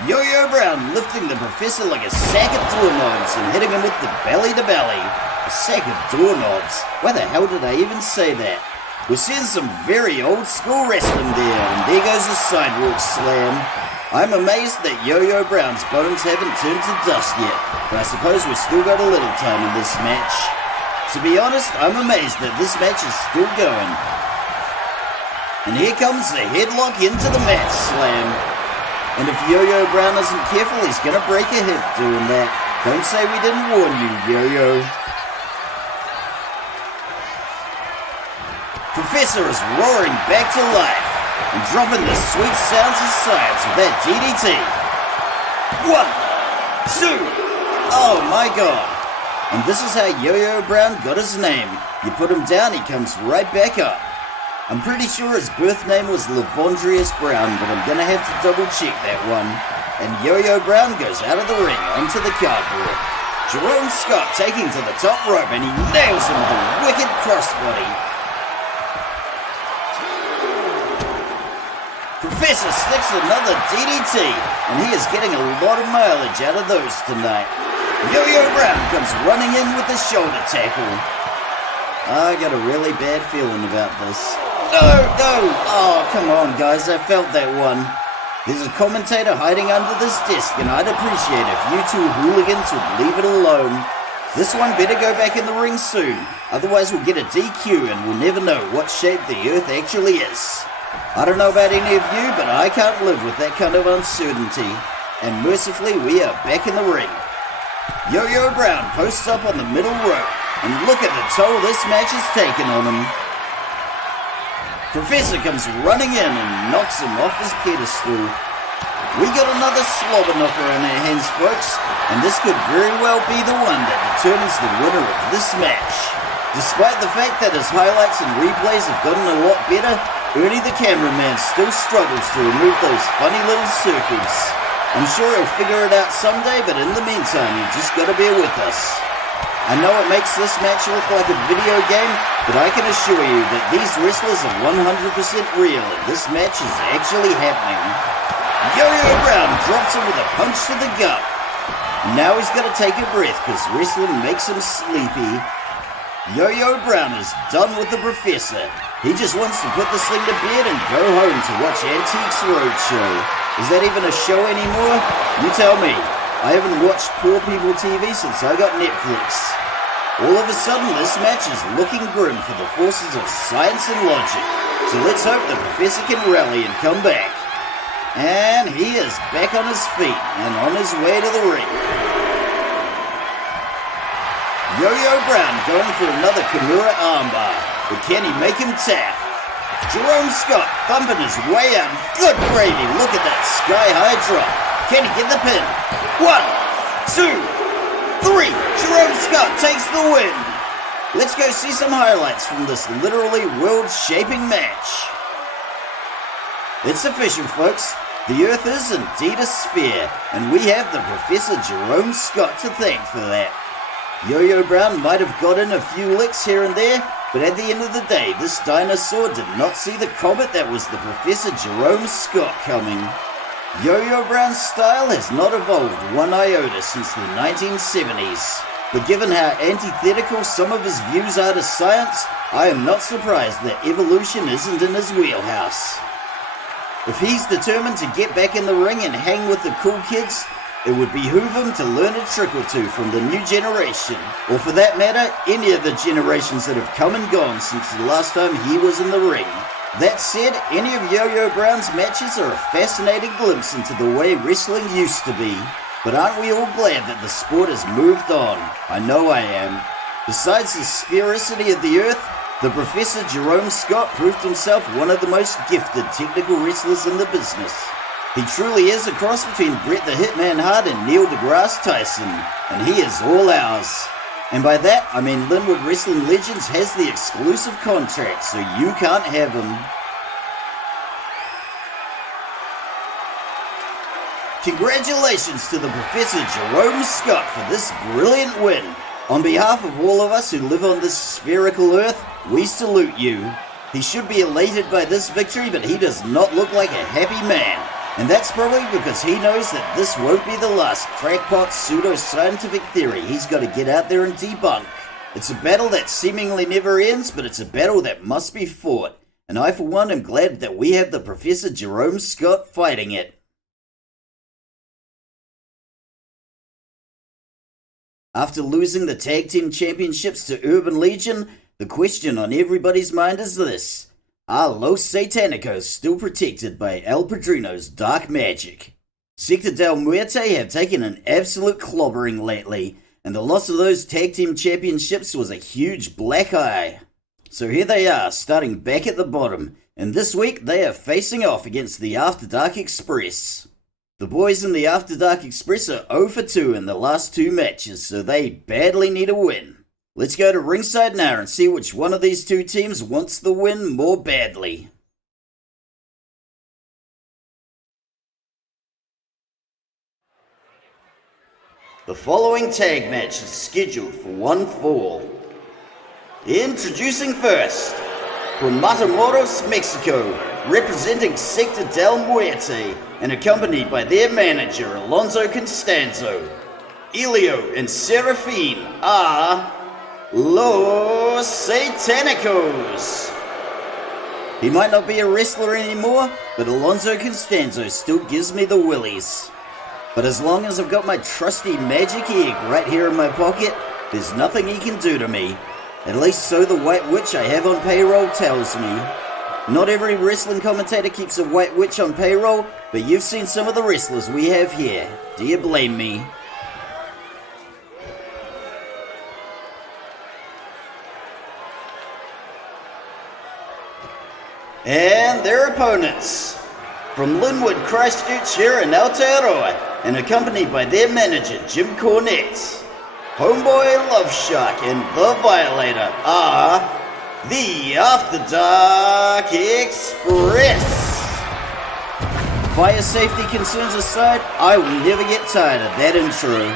Yo-Yo Brown lifting the professor like a sack of doorknobs and hitting him with the belly to belly. A sack of doorknobs. Why the hell did I even say that? We're seeing some very old school wrestling there, and there goes a sidewalk slam. I'm amazed that Yo-Yo Brown's bones haven't turned to dust yet, but I suppose we've still got a little time in this match. To be honest, I'm amazed that this match is still going. And here comes the headlock into the mat slam. And if Yo-Yo Brown isn't careful, he's gonna break a hip doing that. Don't say we didn't warn you, Yo-Yo. Professor is roaring back to life and dropping the sweet sounds of science with that DDT. 1, 2. Oh my God. And this is how Yo-Yo Brown got his name. You put him down, he comes right back up. I'm pretty sure his birth name was Lavondrius Brown, but I'm gonna have to double check that one. and Yo-Yo Brown goes out of the ring onto the cardboard. Jerome Scott taking to the top rope, and he nails him with a wicked crossbody. Professor sticks another DDT, and he is getting a lot of mileage out of those tonight. Yo-Yo Brown comes running in with the shoulder tackle. I got a really bad feeling about this. No! Oh, come on, guys, I felt that one. There's a commentator hiding under this desk, and I'd appreciate if you two hooligans would leave it alone. This one better go back in the ring soon, otherwise we'll get a DQ and we'll never know what shape the earth actually is. I don't know about any of you, but I can't live with that kind of uncertainty. And mercifully, we are back in the ring. Yo-Yo Brown posts up on the middle rope, and look at the toll this match has taken on him. Professor comes running in and knocks him off his pedestal. We got another slobber knocker in our hands, folks, and this could very well be the one that determines the winner of this match. Despite the fact that his highlights and replays have gotten a lot better, Ernie the cameraman still struggles to remove those funny little circles. I'm sure he'll figure it out someday, but in the meantime, you just gotta bear with us. I know it makes this match look like a video game, but I can assure you that these wrestlers are 100% real, and this match is actually happening. Yo-Yo Brown drops him with a punch to the gut. And now he's gotta take a breath, because wrestling makes him sleepy. Yo-Yo Brown is done with the Professor. He just wants to put this thing to bed and go home to watch Antiques Roadshow. Is that even a show anymore? You tell me. I haven't watched Poor People TV since I got Netflix. All of a sudden, this match is looking grim for the forces of science and logic. So let's hope the Professor can rally and come back. And he is back on his feet and on his way to the ring. Yo-Yo Brown going for another Kimura armbar, but can he make him tap? Jerome Scott thumping his way up. Good gravy, look at that sky-high drop. Can he get the pin? 1, 2, 3. Jerome Scott takes the win. Let's go see some highlights from this literally world-shaping match. It's official, folks. The Earth is indeed a sphere, and we have the Professor Jerome Scott to thank for that. Yo-Yo Brown might have got in a few licks here and there, but at the end of the day, this dinosaur did not see the comet that was the Professor Jerome Scott coming. Yo-Yo Brown's style has not evolved one iota since the 1970s, but given how antithetical some of his views are to science, I am not surprised that evolution isn't in his wheelhouse. If he's determined to get back in the ring and hang with the cool kids, it would behoove him to learn a trick or two from the new generation, or for that matter, any of the generations that have come and gone since the last time he was in the ring. That said, any of Yo-Yo Brown's matches are a fascinating glimpse into the way wrestling used to be. But aren't we all glad that the sport has moved on? I know I am. Besides the sphericity of the earth, the Professor Jerome Scott proved himself one of the most gifted technical wrestlers in the business. He truly is a cross between Bret the Hitman Hart and Neil deGrasse Tyson, and he is all ours. And by that, I mean Linwood Wrestling Legends has the exclusive contract, so you can't have him. Congratulations to the Professor Jerome Scott for this brilliant win. On behalf of all of us who live on this spherical earth, we salute you. He should be elated by this victory, but he does not look like a happy man. And that's probably because he knows that this won't be the last crackpot pseudo-scientific theory he's got to get out there and debunk. It's a battle that seemingly never ends, but it's a battle that must be fought. And I, for one, am glad that we have the Professor Jerome Scott fighting it. After losing the Tag Team Championships to Urban Legion, the question on everybody's mind is this. Are Los Satanicos still protected by El Padrino's dark magic? Sector del Muerte have taken an absolute clobbering lately, and the loss of those Tag Team Championships was a huge black eye. So here they are, starting back at the bottom, and this week they are facing off against the After Dark Express. The boys in the After Dark Express are 0 for 2 in the last 2 matches, so they badly need a win. Let's go to ringside now and see which one of these two teams wants the win more badly. The following tag match is scheduled for one fall. Introducing first, from Matamoros, Mexico, representing Sector del Muerte and accompanied by their manager Alonso Constanzo, Elio and Serafine are Los Satanicos. He might not be a wrestler anymore, but Alonso Constanzo still gives me the willies. But as long as I've got my trusty magic egg right here in my pocket, there's nothing he can do to me. At least so the White Witch I have on payroll tells me. Not every wrestling commentator keeps a White Witch on payroll, but you've seen some of the wrestlers we have here. Do you blame me? And their opponents, from Linwood, Christchurch here in Aotearoa, and accompanied by their manager Jim Cornette, Homeboy Love Shark and The Violator are the After Dark Express. Fire safety concerns aside, I will never get tired of that intro.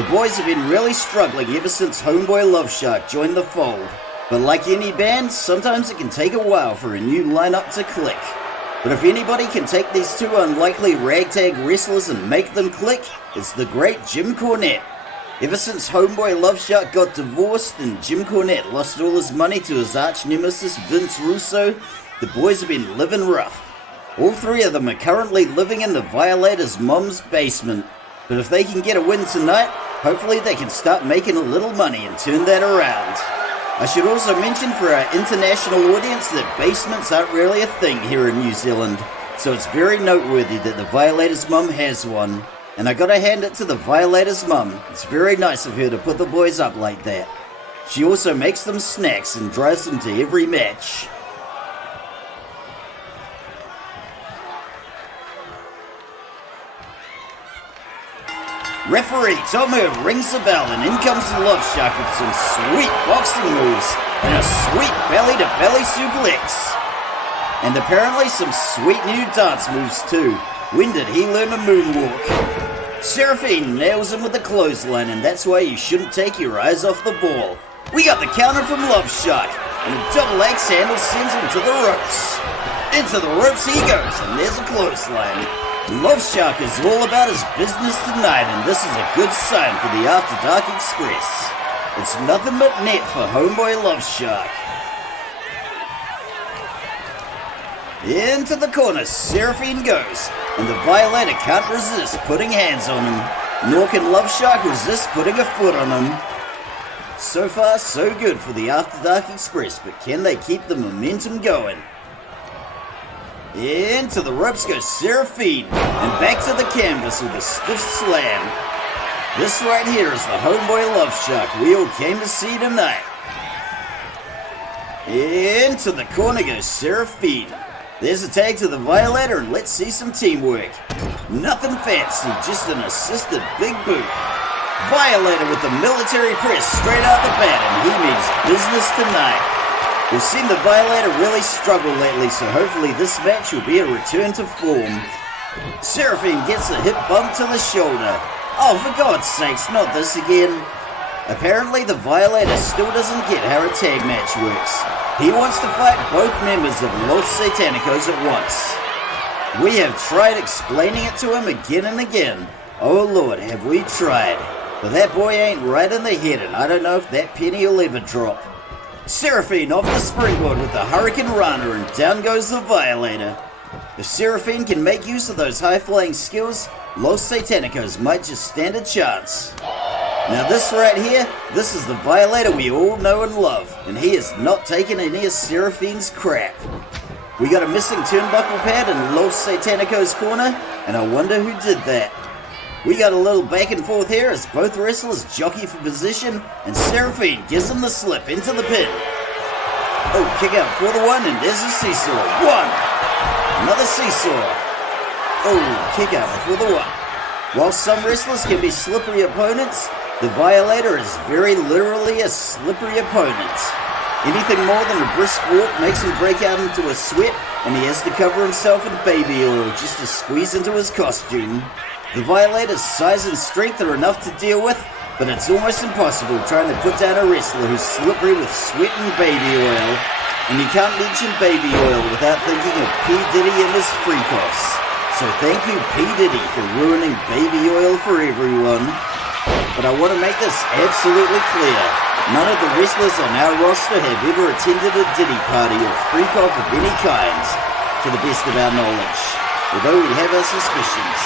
The boys have been really struggling ever since Homeboy Love Shark joined the fold. But like any band, sometimes it can take a while for a new lineup to click. But if anybody can take these two unlikely ragtag wrestlers and make them click, it's the great Jim Cornette. Ever since Homeboy Love Shark got divorced and Jim Cornette lost all his money to his arch nemesis Vince Russo, the boys have been living rough. All three of them are currently living in the Violator's mom's basement. But if they can get a win tonight, hopefully they can start making a little money and turn that around. I should also mention for our international audience that basements aren't really a thing here in New Zealand, so it's very noteworthy that the Violator's mum has one. And I gotta hand it to the Violator's mum. It's very nice of her to put the boys up like that. She also makes them snacks and drives them to every match. Referee Tom rings the bell and in comes the Love Shark with some sweet boxing moves and a sweet belly-to-belly suplex. And apparently some sweet new dance moves too. When did he learn a moonwalk? Serafine nails him with a clothesline, and that's why you shouldn't take your eyes off the ball. We got the counter from Love Shark, and a double axe handle sends him to the ropes. Into the ropes he goes, and there's a clothesline. Love Shark is all about his business tonight, and this is a good sign for the After Dark Express. It's nothing but net for Homeboy Love Shark. Into the corner, Serafine goes, and the Violator can't resist putting hands on him, nor can Love Shark resist putting a foot on him. So far, so good for the After Dark Express, but can they keep the momentum going? Into the ropes goes Serafine, and back to the canvas with a stiff slam. This right here is the Homeboy Love Shark we all came to see tonight. Into the corner goes Serafine. There's a tag to the Violator, and let's see some teamwork. Nothing fancy, just an assisted big boot. Violator with the military press straight out the bat, and he means business tonight. We've seen the Violator really struggle lately, so hopefully this match will be a return to form. Serafine gets a hip bump to the shoulder. Oh, for God's sakes, not this again. Apparently the Violator still doesn't get how a tag match works. He wants to fight both members of Los Satanicos at once. We have tried explaining it to him again and again. Oh Lord, have we tried. But that boy ain't right in the head, and I don't know if that penny will ever drop. Serafine off the springboard with the Hurricane Rana, and down goes the Violator. If Serafine can make use of those high-flying skills, Los Satanicos might just stand a chance. Now this right here, this is the Violator we all know and love, and he is not taking any of Serafine's crap. We got a missing turnbuckle pad in Los Satanicos' corner, and I wonder who did that. We got a little back and forth here as both wrestlers jockey for position, and Serafine gives him the slip into the pin. Oh, kick out for the one, and there's a seesaw. One! Another seesaw. Oh, kick out for the one. While some wrestlers can be slippery opponents, the Violator is very literally a slippery opponent. Anything more than a brisk walk makes him break out into a sweat, and he has to cover himself in baby oil just to squeeze into his costume. The Violator's size and strength are enough to deal with, but it's almost impossible trying to put down a wrestler who's slippery with sweat and baby oil. And you can't mention baby oil without thinking of P. Diddy and his freak-offs. So thank you, P. Diddy, for ruining baby oil for everyone. But I want to make this absolutely clear. None of the wrestlers on our roster have ever attended a Diddy party or freak-off of any kind, to the best of our knowledge, although we have our suspicions.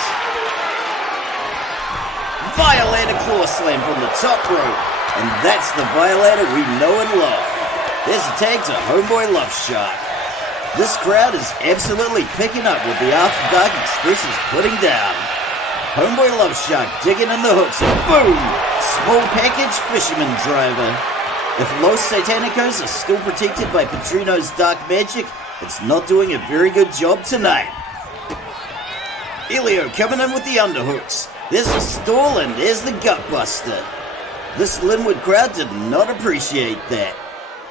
Violator claw slam from the top rope, and that's the Violator we know and love. There's a tag to Homeboy Love Shark. This crowd is absolutely picking up what the After Dark Express is putting down. Homeboy Love Shark digging in the hooks and boom! Small package fisherman driver. If Los Satanicos are still protected by Padrino's dark magic, it's not doing a very good job tonight. Elio coming in with the underhooks. There's a stall and there's the gutbuster. This Linwood crowd did not appreciate that.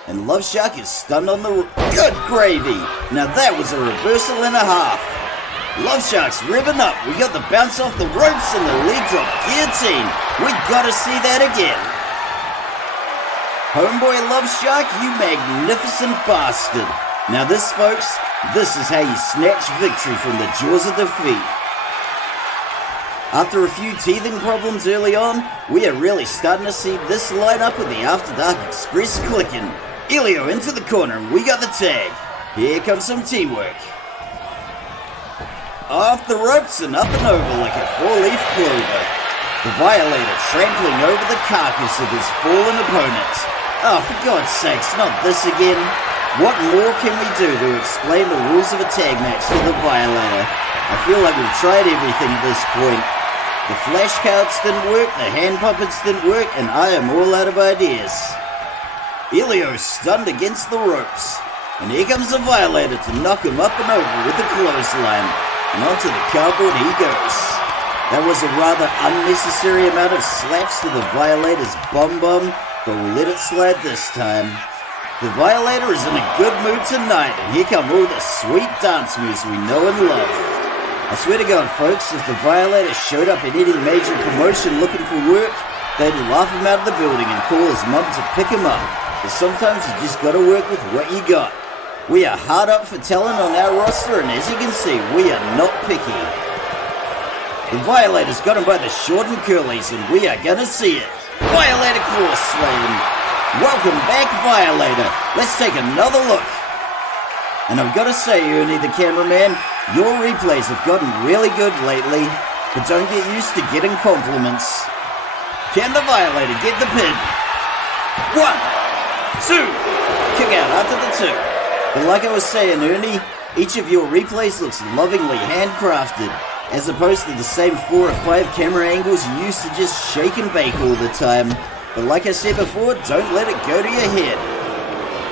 And Love Shark is stunned on the good gravy. Now that was a reversal and a half. Love Shark's ribbing up. We got the bounce off the ropes and the leg drop guillotine. We gotta see that again. Homeboy Love Shark, you magnificent bastard. Now this, folks, this is how you snatch victory from the jaws of defeat. After a few teething problems early on, we are really starting to see this line up with the After Dark Express clicking. Elio into the corner and we got the tag. Here comes some teamwork. Off the ropes and up and over like a four-leaf clover. The Violator trampling over the carcass of his fallen opponent. Oh, for God's sakes, not this again. What more can we do to explain the rules of a tag match to the Violator? I feel like we've tried everything at this point. The flashcards didn't work, the hand puppets didn't work, and I am all out of ideas. Elio stunned against the ropes. And here comes the Violator to knock him up and over with the clothesline. And onto the cardboard he goes. That was a rather unnecessary amount of slaps to the Violator's bum-bum, but we'll let it slide this time. The Violator is in a good mood tonight, and here come all the sweet dance moves we know and love. I swear to God, folks, if the Violator showed up at any major promotion looking for work, they'd laugh him out of the building and call his mum to pick him up. But sometimes you just gotta work with what you got. We are hard up for talent on our roster, and as you can see, we are not picky. The Violator's got him by the short and curlies, and we are gonna see it. Violator claw slam. Welcome back, Violator. Let's take another look. And I've got to say, Ernie the cameraman, your replays have gotten really good lately, but don't get used to getting compliments. Can the Violator get the pin? 1, 2. Kick out after the 2. But like I was saying, Ernie, each of your replays looks lovingly handcrafted, as opposed to the same 4 or 5 camera angles you used to just shake and bake all the time. But like I said before, don't let it go to your head.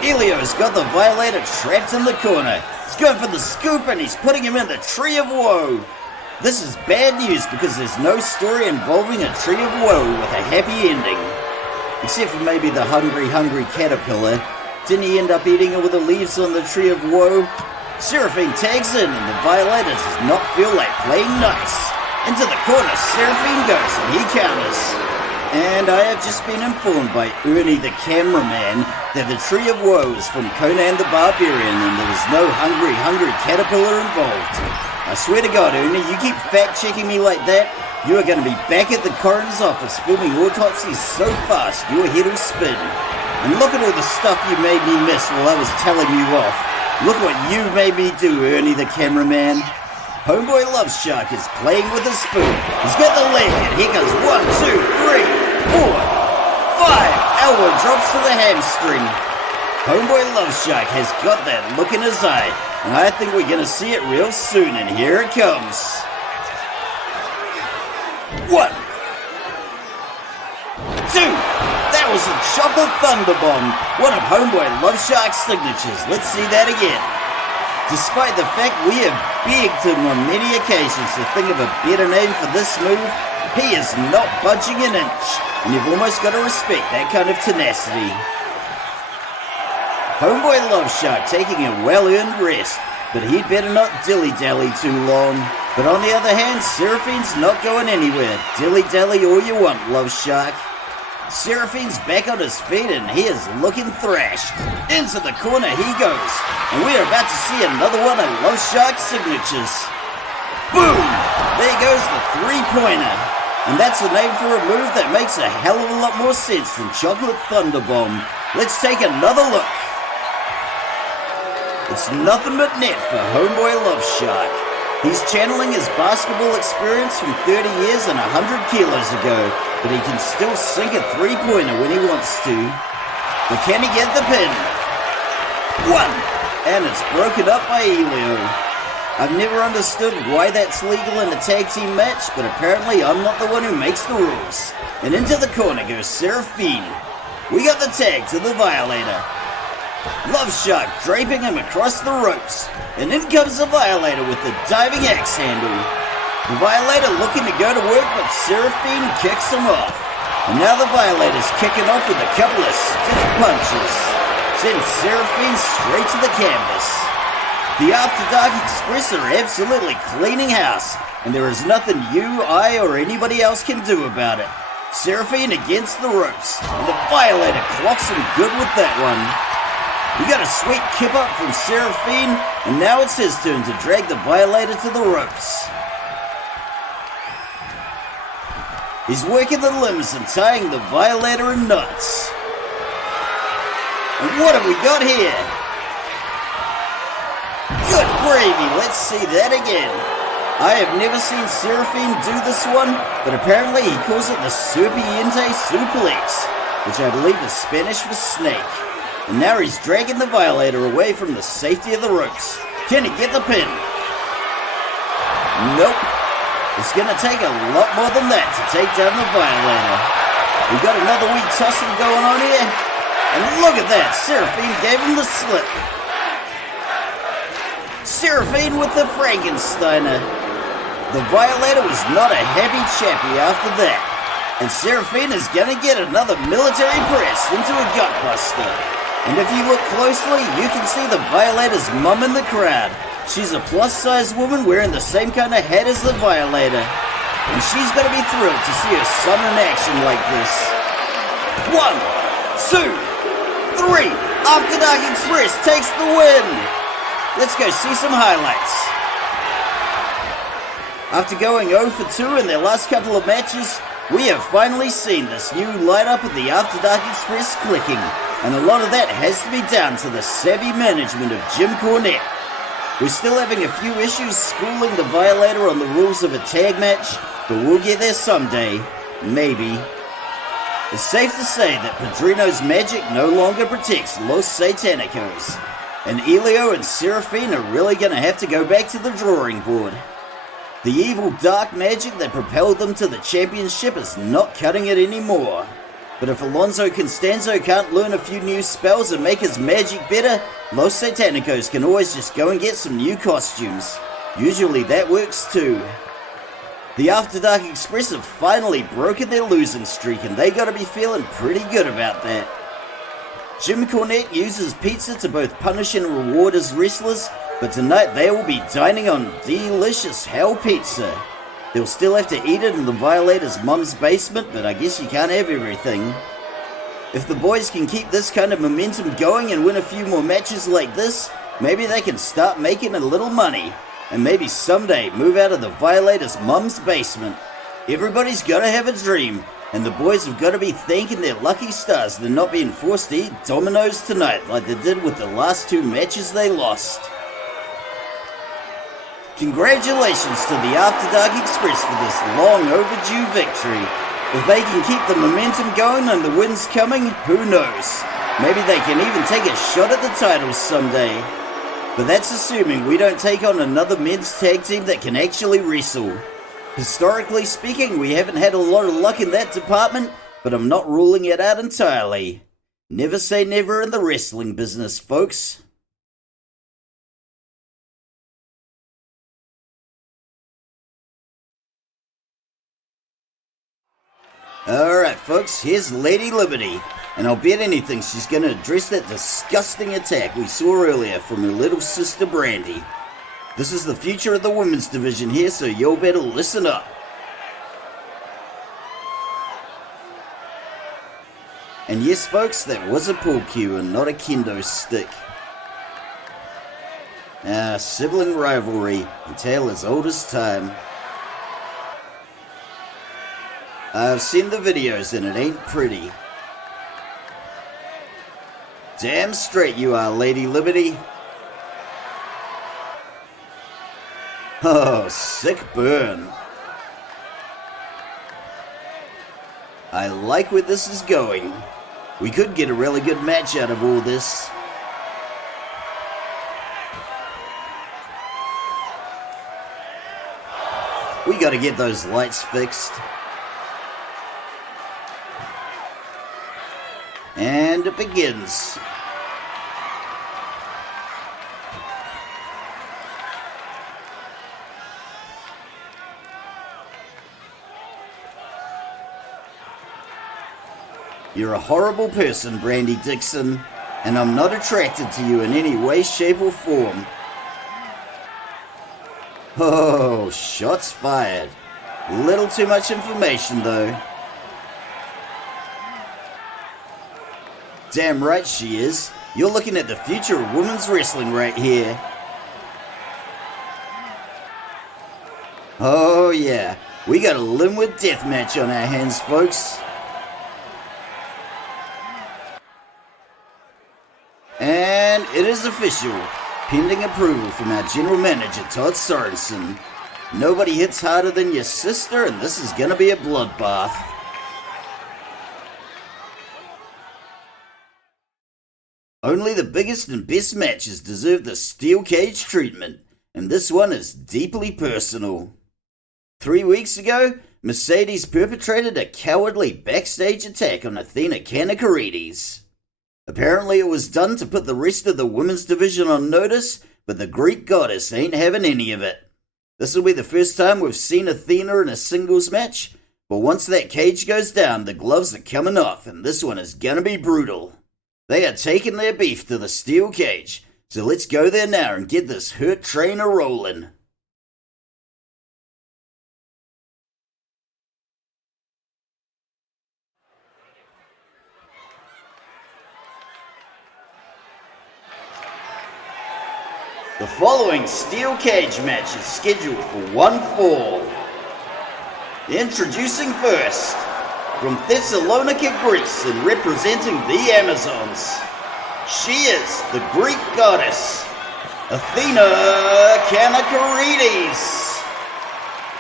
Elio's got the Violator trapped in the corner. He's going for the scoop and he's putting him in the Tree of Woe. This is bad news because there's no story involving a Tree of Woe with a happy ending. Except for maybe the hungry caterpillar. Didn't he end up eating all the leaves on the Tree of Woe? Seraphine tags in and the Violator does not feel like playing nice. Into the corner, Seraphine goes and he counters. And I have just been informed by Ernie the cameraman that the Tree of Woe is from Conan the Barbarian and there is no hungry caterpillar involved. I swear to God, Ernie, you keep fact-checking me like that, you are going to be back at the coroner's office filming autopsies so fast your head will spin. And look at all the stuff you made me miss while I was telling you off. Look what you made me do, Ernie the cameraman. Homeboy Love Shark is playing with his food. He's got the leg, and here comes 1, 2, 3, 4, 5. Elbow drops to the hamstring. Homeboy Love Shark has got that look in his eye, and I think we're going to see it real soon, and here it comes. 1, 2. That was a chocolate thunder bomb. One of Homeboy Love Shark's signatures. Let's see that again. Despite the fact we have begged him on many occasions to think of a better name for this move, he is not budging an inch, and you've almost got to respect that kind of tenacity. Homeboy Love Shark taking a well-earned rest, but he'd better not dilly-dally too long. But on the other hand, Seraphine's not going anywhere. Dilly-dally all you want, Love Shark. Seraphine's back on his feet and he is looking thrashed. Into the corner he goes. And we are about to see another one of Love Shark's signatures. Boom! There goes the three-pointer. And that's the name for a move that makes a hell of a lot more sense than Chocolate Thunder Bomb. Let's take another look. It's nothing but net for homeboy Love Shark. He's channeling his basketball experience from 30 years and 100 kilos ago, but he can still sink a three-pointer when he wants to. But can he get the pin? One! And it's broken up by Elio. I've never understood why that's legal in a tag team match, but apparently I'm not the one who makes the rules. And into the corner goes Seraphine. We got the tag to the Violator. Love Shark draping him across the ropes. And in comes the Violator with the diving axe handle. The Violator looking to go to work, but Seraphine kicks him off. And now the Violator's kicking off with a couple of stiff punches. Sends Seraphine straight to the canvas. The After Dark Express are absolutely cleaning house, and there is nothing you, I, or anybody else can do about it. Seraphine against the ropes, and the Violator clocks him good with that one. We got a sweet kip up from Seraphine, and now it's his turn to drag the Violator to the ropes. He's working the limbs and tying the Violator in knots. And what have we got here? Good gravy, let's see that again. I have never seen Seraphine do this one, but apparently he calls it the Serpiente Suplex, which I believe is Spanish for snake. And now he's dragging the Violator away from the safety of the ropes. Can he get the pin? Nope. It's gonna take a lot more than that to take down the Violator. We got another wee tussle going on here. And look at that, Seraphine gave him the slip. Seraphine with the Frankensteiner. The Violator was not a happy chappy after that. And Seraphine is gonna get another military press into a gutbuster. And if you look closely, you can see the Violator's mum in the crowd. She's a plus-sized woman wearing the same kind of hat as the Violator. And she's gonna be thrilled to see her son in action like this. 1, 2, 3. After Dark Express takes the win. Let's go see some highlights. After going 0 for 2 in their last couple of matches, we have finally seen this new light-up of the After Dark Express clicking. And a lot of that has to be down to the savvy management of Jim Cornette. We're still having a few issues schooling the Violator on the rules of a tag match, but we'll get there someday. Maybe. It's safe to say that Madrina's magic no longer protects Los Satanicos, and Elio and Seraphine are really going to have to go back to the drawing board. The evil dark magic that propelled them to the championship is not cutting it anymore. But if Alonso Constanzo can't learn a few new spells and make his magic better, Los Satanicos can always just go and get some new costumes. Usually that works too. The After Dark Express have finally broken their losing streak and they gotta be feeling pretty good about that. Jim Cornette uses pizza to both punish and reward his wrestlers, but tonight they will be dining on delicious hell pizza. They'll still have to eat it in the Violator's mum's basement, but I guess you can't have everything. If the boys can keep this kind of momentum going and win a few more matches like this, maybe they can start making a little money, and maybe someday move out of the Violator's mum's basement. Everybody's gotta have a dream, and the boys have gotta be thanking their lucky stars they're not being forced to eat Domino's tonight like they did with the last 2 matches they lost. Congratulations to the After Dark Express for this long overdue victory. If they can keep the momentum going and the wins coming, who knows? Maybe they can even take a shot at the titles someday. But that's assuming we don't take on another men's tag team that can actually wrestle. Historically speaking, we haven't had a lot of luck in that department, but I'm not ruling it out entirely. Never say never in the wrestling business, folks. Alright folks, here's Lady Liberty, and I'll bet anything she's gonna address that disgusting attack we saw earlier from her little sister Brandy. This is the future of the women's division here, so y'all better listen up. And yes, folks, that was a pull cue and not a kendo stick. Sibling rivalry, a tale as old as time. I've seen the videos and it ain't pretty. Damn straight you are, Lady Liberty. Oh, sick burn. I like where this is going. We could get a really good match out of all this. We gotta get those lights fixed. And it begins. You're a horrible person, Brandy Dixon, and I'm not attracted to you in any way, shape, or form. Oh, shots fired. Little too much information, though. Damn right she is. You're looking at the future of women's wrestling right here. Oh yeah, we got a Linwood deathmatch on our hands, folks. And it is official, pending approval from our general manager, Todd Sorensen. Nobody hits harder than your sister, and this is gonna be a bloodbath. Only the biggest and best matches deserve the steel cage treatment, and this one is deeply personal. 3 weeks ago, Mercedes perpetrated a cowardly backstage attack on Athena Kanakaredes. Apparently it was done to put the rest of the women's division on notice, but the Greek goddess ain't having any of it. This will be the first time we've seen Athena in a singles match, but once that cage goes down, the gloves are coming off, and this one is gonna be brutal. They are taking their beef to the steel cage, so let's go there now and get this hurt train a-rolling. The following steel cage match is scheduled for one fall. Introducing first, from Thessalonica, Greece, and representing the Amazons, she is the Greek goddess, Athena Kanakaredes.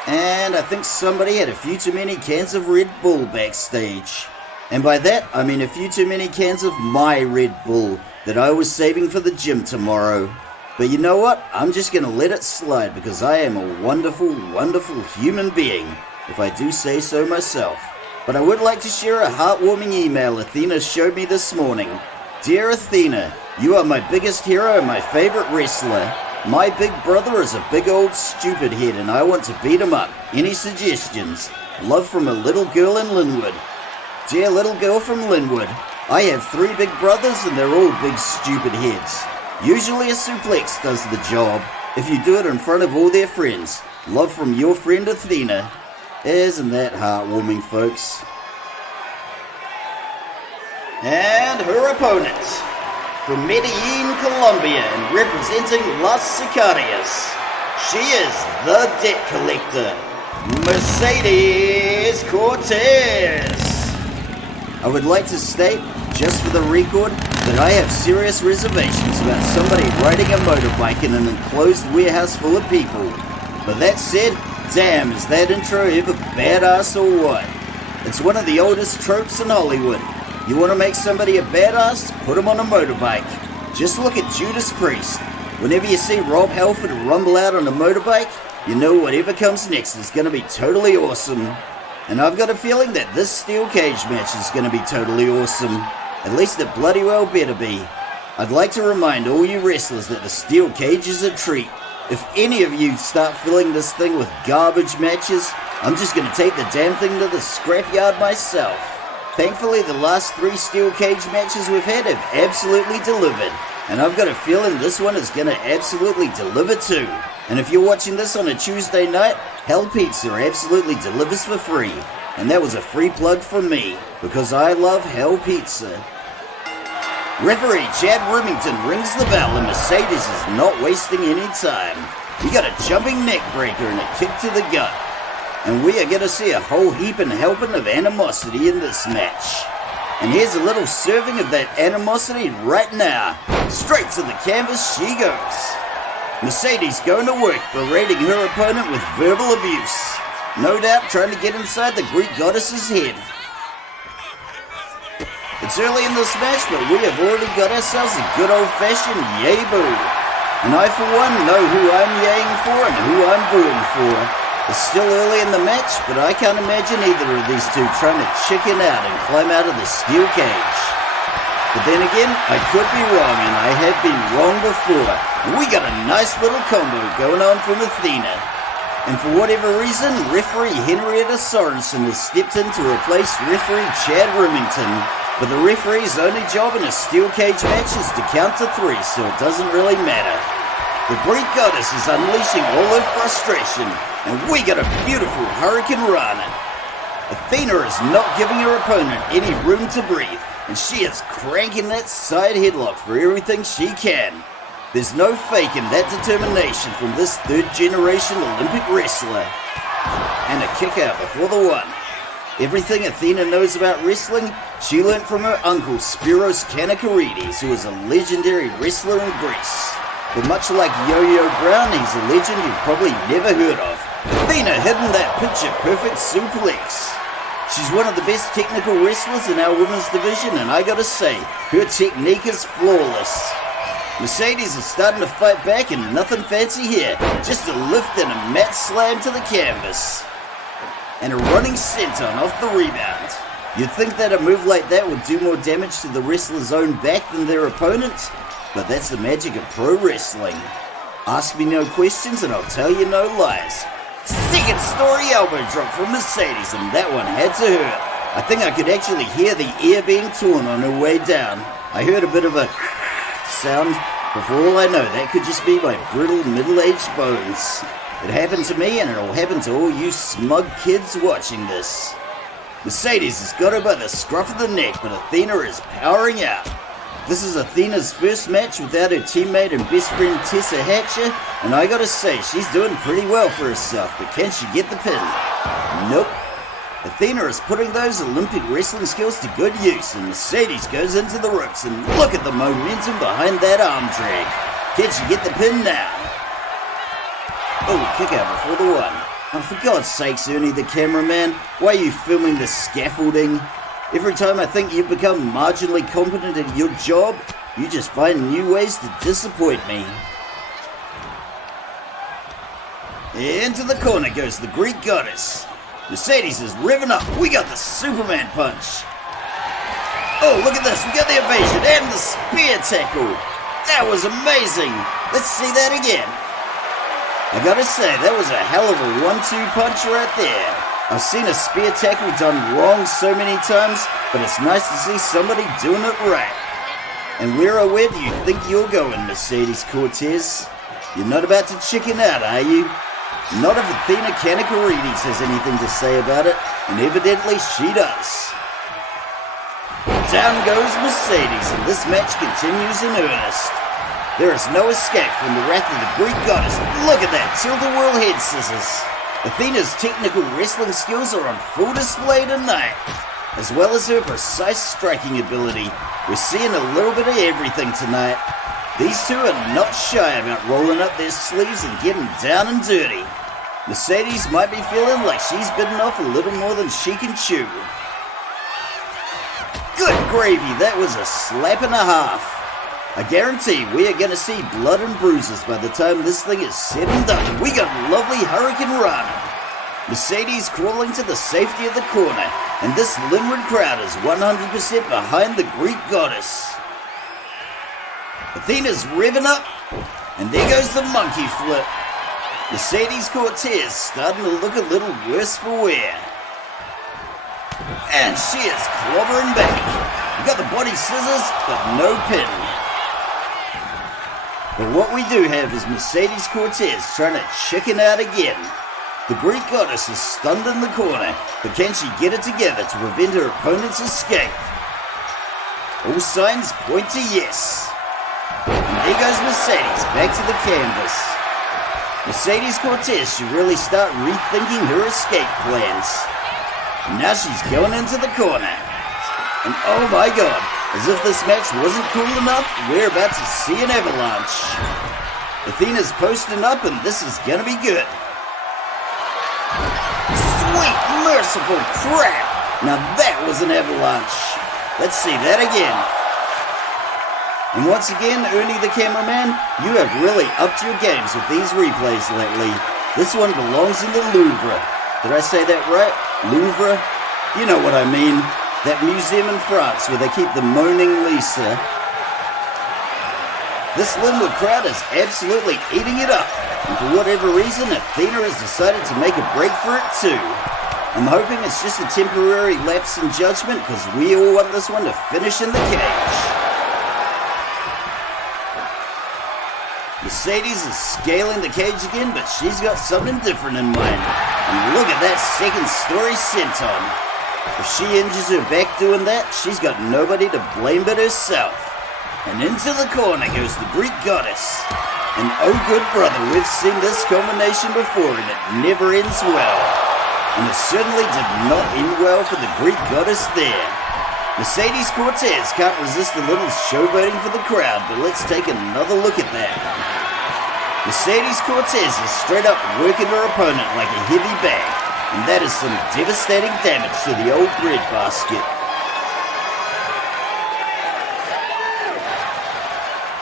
And I think somebody had a few too many cans of Red Bull backstage. And by that, I mean a few too many cans of my Red Bull that I was saving for the gym tomorrow. But you know what? I'm just gonna let it slide because I am a wonderful, wonderful human being, if I do say so myself. But I would like to share a heartwarming email Athena showed me this morning. Dear Athena, you are my biggest hero and my favorite wrestler. My big brother is a big old stupid head and I want to beat him up. Any suggestions? Love from a little girl in Linwood. Dear little girl from Linwood, I have 3 big brothers and they're all big stupid heads. Usually a suplex does the job, if you do it in front of all their friends. Love from your friend Athena. Isn't that heartwarming, folks? And her opponent, from Medellin, Colombia, and representing Las Sicarias, she is the debt collector, Mercedes Cortez. I would like to state, just for the record, that I have serious reservations about somebody riding a motorbike in an enclosed warehouse full of people. But that said, damn, is that intro ever badass or what? It's one of the oldest tropes in Hollywood. You want to make somebody a badass? Put him on a motorbike. Just look at Judas Priest. Whenever you see Rob Halford rumble out on a motorbike, you know whatever comes next is going to be totally awesome. And I've got a feeling that this steel cage match is going to be totally awesome. At least it bloody well better be. I'd like to remind all you wrestlers that the steel cage is a treat. If any of you start filling this thing with garbage matches, I'm just going to take the damn thing to the scrapyard myself. Thankfully, the last 3 steel cage matches we've had have absolutely delivered, and I've got a feeling this one is going to absolutely deliver too. And if you're watching this on a Tuesday night, Hell Pizza absolutely delivers for free. And that was a free plug from me, because I love Hell Pizza. Referee Chad Remington rings the bell, and Mercedes is not wasting any time. He got a jumping neck breaker and a kick to the gut. And we are going to see a whole heap and helping of animosity in this match. And here's a little serving of that animosity right now. Straight to the canvas she goes. Mercedes going to work, berating her opponent with verbal abuse. No doubt trying to get inside the Greek goddess's head. It's early in this match, but we have already got ourselves a good old-fashioned yay boo. And I, for one, know who I'm yaying for and who I'm booing for. It's still early in the match, but I can't imagine either of these two trying to chicken out and climb out of the steel cage. But then again, I could be wrong, and I have been wrong before. And we got a nice little combo going on from Athena. And for whatever reason, referee Henrietta Sorensen has stepped in to replace referee Chad Remington. But the referee's only job in a steel cage match is to count to 3, so it doesn't really matter. The Greek goddess is unleashing all her frustration, and we got a beautiful Hurricane Rana. Athena is not giving her opponent any room to breathe, and she is cranking that side headlock for everything she can. There's no faking that determination from this third-generation Olympic wrestler. And a kick out before the 1. Everything Athena knows about wrestling, she learnt from her uncle Spiros Kanakaredes, who is a legendary wrestler in Greece. But much like Yo-Yo Brown, he's a legend you've probably never heard of. Athena hitting that picture-perfect suplex. She's one of the best technical wrestlers in our women's division, and I gotta say, her technique is flawless. Mercedes is starting to fight back, and nothing fancy here. Just a lift and a mat slam to the canvas. And a running senton off the rebound. You'd think that a move like that would do more damage to the wrestler's own back than their opponent, but that's the magic of pro wrestling. Ask me no questions and I'll tell you no lies. Second story elbow drop from Mercedes, and that one had to hurt. I think I could actually hear the ear being torn on her way down. I heard a bit of a sound, but for all I know, that could just be my brittle middle-aged bones. It happened to me, and it'll happen to all you smug kids watching this. Mercedes has got her by the scruff of the neck, but Athena is powering out. This is Athena's first match without her teammate and best friend Tessa Hatcher, and I gotta say, she's doing pretty well for herself, but can she get the pin? Nope. Athena is putting those Olympic wrestling skills to good use, and Mercedes goes into the ropes, and look at the momentum behind that arm drag. Can she get the pin now? Oh, kick out before the 1. Oh, for God's sakes, Ernie the cameraman, why are you filming the scaffolding? Every time I think you've become marginally competent at your job, you just find new ways to disappoint me. Into the corner goes the Greek goddess. Mercedes is revving up. We got the Superman punch. Oh, look at this. We got the evasion and the spear tackle. That was amazing. Let's see that again. I gotta say, that was a hell of a 1-2 punch right there. I've seen a spear tackle done wrong so many times, but it's nice to see somebody doing it right. And where do you think you're going, Mercedes Cortez? You're not about to chicken out, are you? Not if Athena Kanakaredes has anything to say about it, and evidently she does. Down goes Mercedes, and this match continues in earnest. There is no escape from the wrath of the Greek goddess. Look at that tilt-a-whirl head scissors. Athena's technical wrestling skills are on full display tonight, as well as her precise striking ability. We're seeing a little bit of everything tonight. These two are not shy about rolling up their sleeves and getting down and dirty. Mercedes might be feeling like she's bitten off a little more than she can chew. Good gravy, that was a slap and a half. I guarantee we are going to see blood and bruises by the time this thing is said and done. We got lovely Hurricane Rana. Mercedes crawling to the safety of the corner, and this Linwood crowd is 100% behind the Greek goddess. Athena's revving up, and there goes the monkey flip. Mercedes Cortez starting to look a little worse for wear. And she is clobbering back. We got the body scissors, but no pin. But what we do have is Mercedes Cortez trying to chicken out again. The Greek goddess is stunned in the corner, but can she get it together to prevent her opponent's escape? All signs point to yes. And there goes Mercedes back to the canvas. Mercedes Cortez should really start rethinking her escape plans. Now she's going into the corner. And oh my god, as if this match wasn't cool enough, we're about to see an avalanche. Athena's posting up and this is gonna be good. Sweet merciful crap! Now that was an avalanche. Let's see that again. And once again, Ernie the cameraman, you have really upped your games with these replays lately. This one belongs in the Louvre. Did I say that right? Louvre? You know what I mean. That museum in France where they keep the Moaning Lisa. This Linwood crowd is absolutely eating it up. And for whatever reason, Athena has decided to make a break for it too. I'm hoping it's just a temporary lapse in judgment because we all want this one to finish in the cage. Mercedes is scaling the cage again, but she's got something different in mind. And look at that second story senton. If she injures her back doing that, she's got nobody to blame but herself. And into the corner goes the Greek goddess. And oh good brother, we've seen this combination before and it never ends well. And it certainly did not end well for the Greek goddess there. Mercedes Cortez can't resist a little showboating for the crowd, but let's take another look at that. Mercedes Cortez is straight up working her opponent like a heavy bag, and that is some devastating damage to the old bread basket.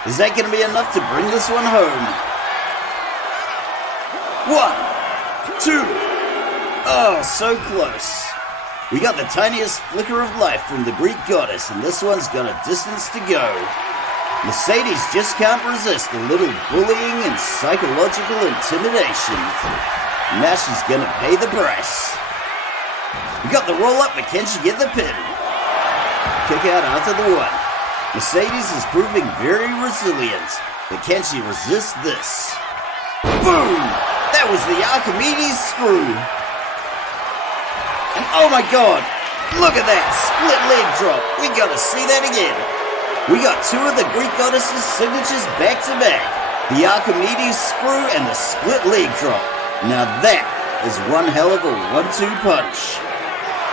Is that going to be enough to bring this one home? 1, 2... Oh, so close. We got the tiniest flicker of life from the Greek goddess, and this one's got a distance to go. Mercedes just can't resist a little bullying and psychological intimidation. Now she's gonna pay the price. We got the roll up, but can she get the pin? Kick out after the one. Mercedes is proving very resilient, but can she resist this? Boom! That was the Archimedes screw. And oh my god, look at that, split leg drop. We gotta see that again. We got two of the Greek goddess's signatures back to back. The Archimedes screw and the split leg drop. Now that is one hell of a 1-2 punch.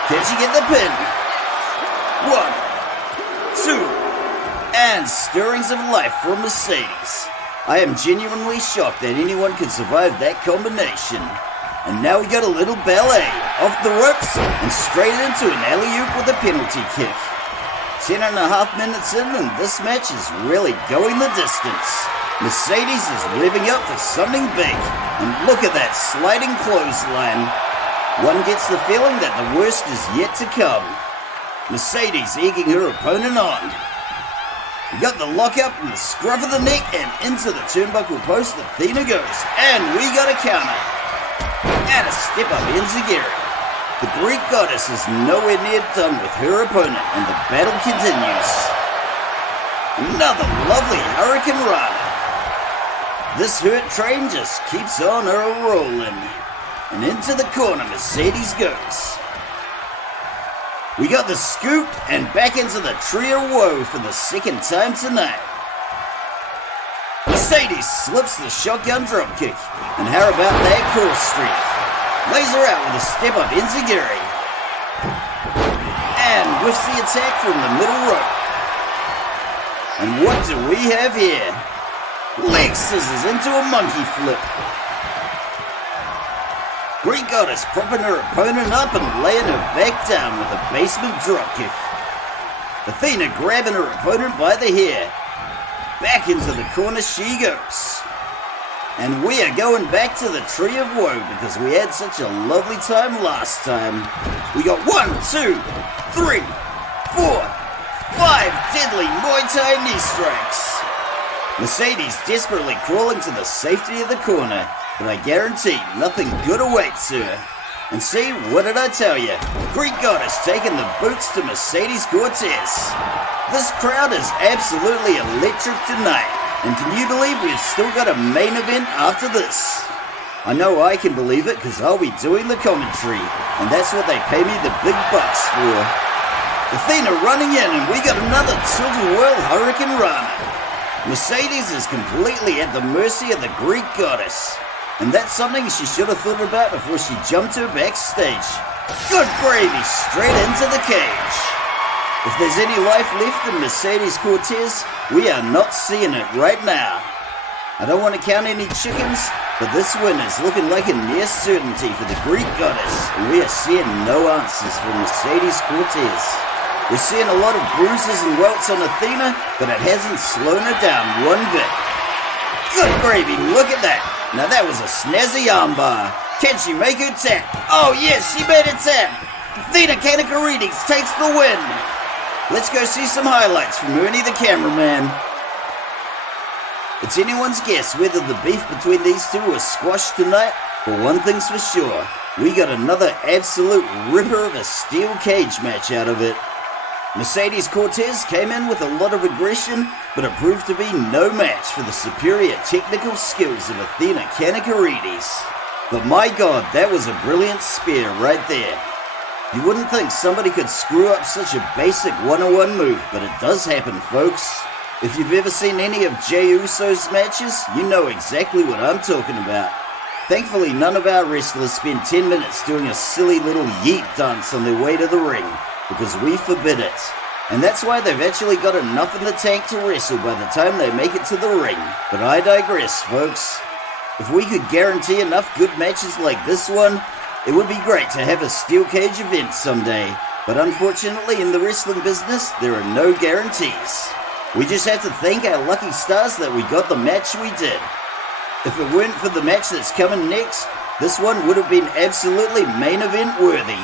Can she get the pin? 1, 2, and stirrings of life from Mercedes. I am genuinely shocked that anyone could survive that combination. And now we got a little ballet, off the ropes, and straight into an alley-oop with a penalty kick. 10.5 minutes in, and this match is really going the distance. Mercedes is revving up for something big, and look at that sliding clothesline. One gets the feeling that the worst is yet to come. Mercedes egging her opponent on. We got the lockup and the scruff of the neck, and into the turnbuckle post Athena goes, and we got a counter. And a step up enziguri. The Greek goddess is nowhere near done with her opponent and the battle continues. Another lovely Hurricane Rana. This hurt train just keeps on rolling. And into the corner Mercedes goes. We got the scoop and back into the tree of woe for the second time tonight. Mercedes slips the shotgun dropkick. And how about that cross streak? Lays her out with a step-up enziguri. And whiffs the attack from the middle rope. And what do we have here? Leg scissors into a monkey flip. Greek goddess propping her opponent up and laying her back down with a basement dropkick. Athena grabbing her opponent by the hair. Back into the corner she goes. And we are going back to the Tree of Woe because we had such a lovely time last time. We got 1, 2, 3, 4, 5 deadly Muay Thai knee strikes. Mercedes desperately crawling to the safety of the corner, but I guarantee nothing good awaits her. And see, what did I tell you? Greek goddess taking the boots to Mercedes Cortez. This crowd is absolutely electric tonight. And can you believe we've still got a main event after this? I know I can believe it because I'll be doing the commentary. And that's what they pay me the big bucks for. Athena running in and we got another tilt-a-whirl hurricane runner. Mercedes is completely at the mercy of the Greek goddess. And that's something she should have thought about before she jumped her backstage. Good gravy, straight into the cage. If there's any life left in Mercedes Cortez, we are not seeing it right now. I don't want to count any chickens, but this win is looking like a near certainty for the Greek goddess, and we are seeing no answers from Mercedes Cortez. We're seeing a lot of bruises and welts on Athena, but it hasn't slowed her down one bit. Good gravy, look at that. Now that was a snazzy armbar. Can she make her tap? Oh yes, she made a tap. Athena Kanakaredes takes the win. Let's go see some highlights from Ernie the cameraman. It's anyone's guess whether the beef between these two was squashed tonight, but one thing's for sure. We got another absolute ripper of a steel cage match out of it. Mercedes Cortez came in with a lot of aggression, but it proved to be no match for the superior technical skills of Athena Kanakaredes. But my god, that was a brilliant spear right there. You wouldn't think somebody could screw up such a basic 101 move, but it does happen, folks. If you've ever seen any of Jey Uso's matches, you know exactly what I'm talking about. Thankfully, none of our wrestlers spend 10 minutes doing a silly little yeet dance on their way to the ring, because we forbid it. And that's why they've actually got enough in the tank to wrestle by the time they make it to the ring. But I digress, folks. If we could guarantee enough good matches like this one, it would be great to have a steel cage event someday. But unfortunately, in the wrestling business, there are no guarantees. We just have to thank our lucky stars that we got the match we did. If it weren't for the match that's coming next, this one would have been absolutely main event worthy.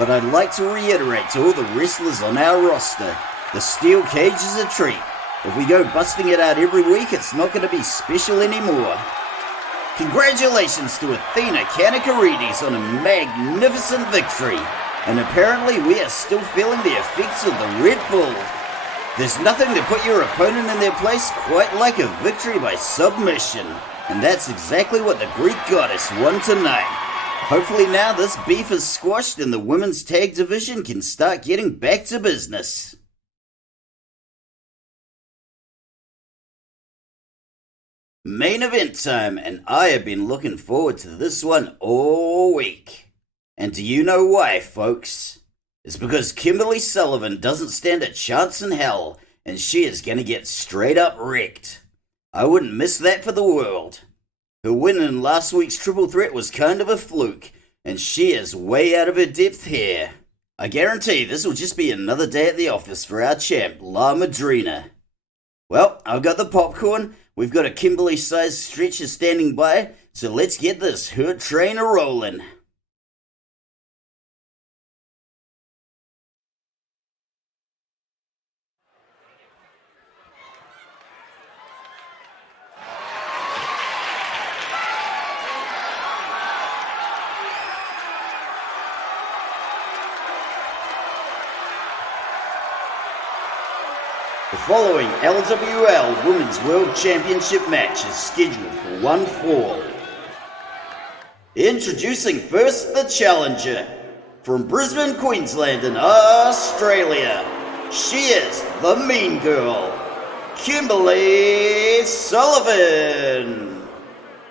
But I'd like to reiterate to all the wrestlers on our roster, the steel cage is a treat. If we go busting it out every week, it's not going to be special anymore. Congratulations to Athena Kanakaredes on a magnificent victory. And apparently we are still feeling the effects of the Red Bull. There's nothing to put your opponent in their place quite like a victory by submission. And that's exactly what the Greek goddess won tonight. Hopefully now this beef is squashed and the women's tag division can start getting back to business. Main event time, and I have been looking forward to this one all week. And do you know why, folks? It's because Kimberly Sullivan doesn't stand a chance in hell, and she is going to get straight up wrecked. I wouldn't miss that for the world. Her win in last week's triple threat was kind of a fluke, and she is way out of her depth here. I guarantee this will just be another day at the office for our champ, La Madrina. Well, I've got the popcorn, we've got a Kimberly-sized stretcher standing by, so let's get this hurt train a-rolling. The following LWL Women's World Championship match is scheduled for one fall. Introducing first the challenger. From Brisbane, Queensland in Australia, she is the mean girl, Kimberly Sullivan.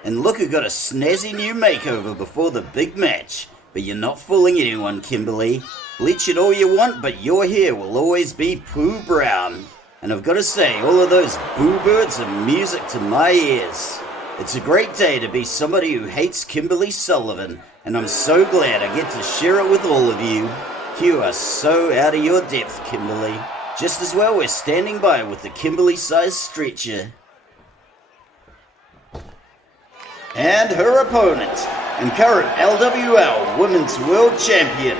And look who got a snazzy new makeover before the big match. But you're not fooling anyone, Kimberly. Bleach it all you want, but your hair will always be poo brown. And I've got to say, all of those boo birds are music to my ears. It's a great day to be somebody who hates Kimberly Sullivan, and I'm so glad I get to share it with all of you. You are so out of your depth, Kimberly. Just as well we're standing by with the Kimberly-sized stretcher. And her opponent, and current LWL Women's World Champion,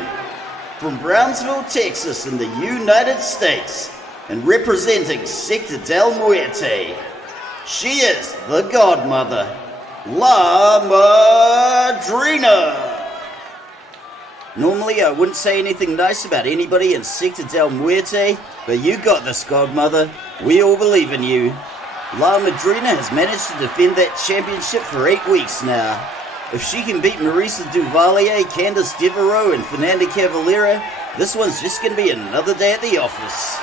from Brownsville, Texas in the United States, and representing Sector Del Muerte, she is the Godmother, La Madrina. Normally I wouldn't say anything nice about anybody in Sector Del Muerte, but you got this, Godmother. We all believe in you. La Madrina has managed to defend that championship for 8 weeks now. If she can beat Marisa Duvalier, Candice Devereaux, and Fernanda Cavalera, this one's just going to be another day at the office.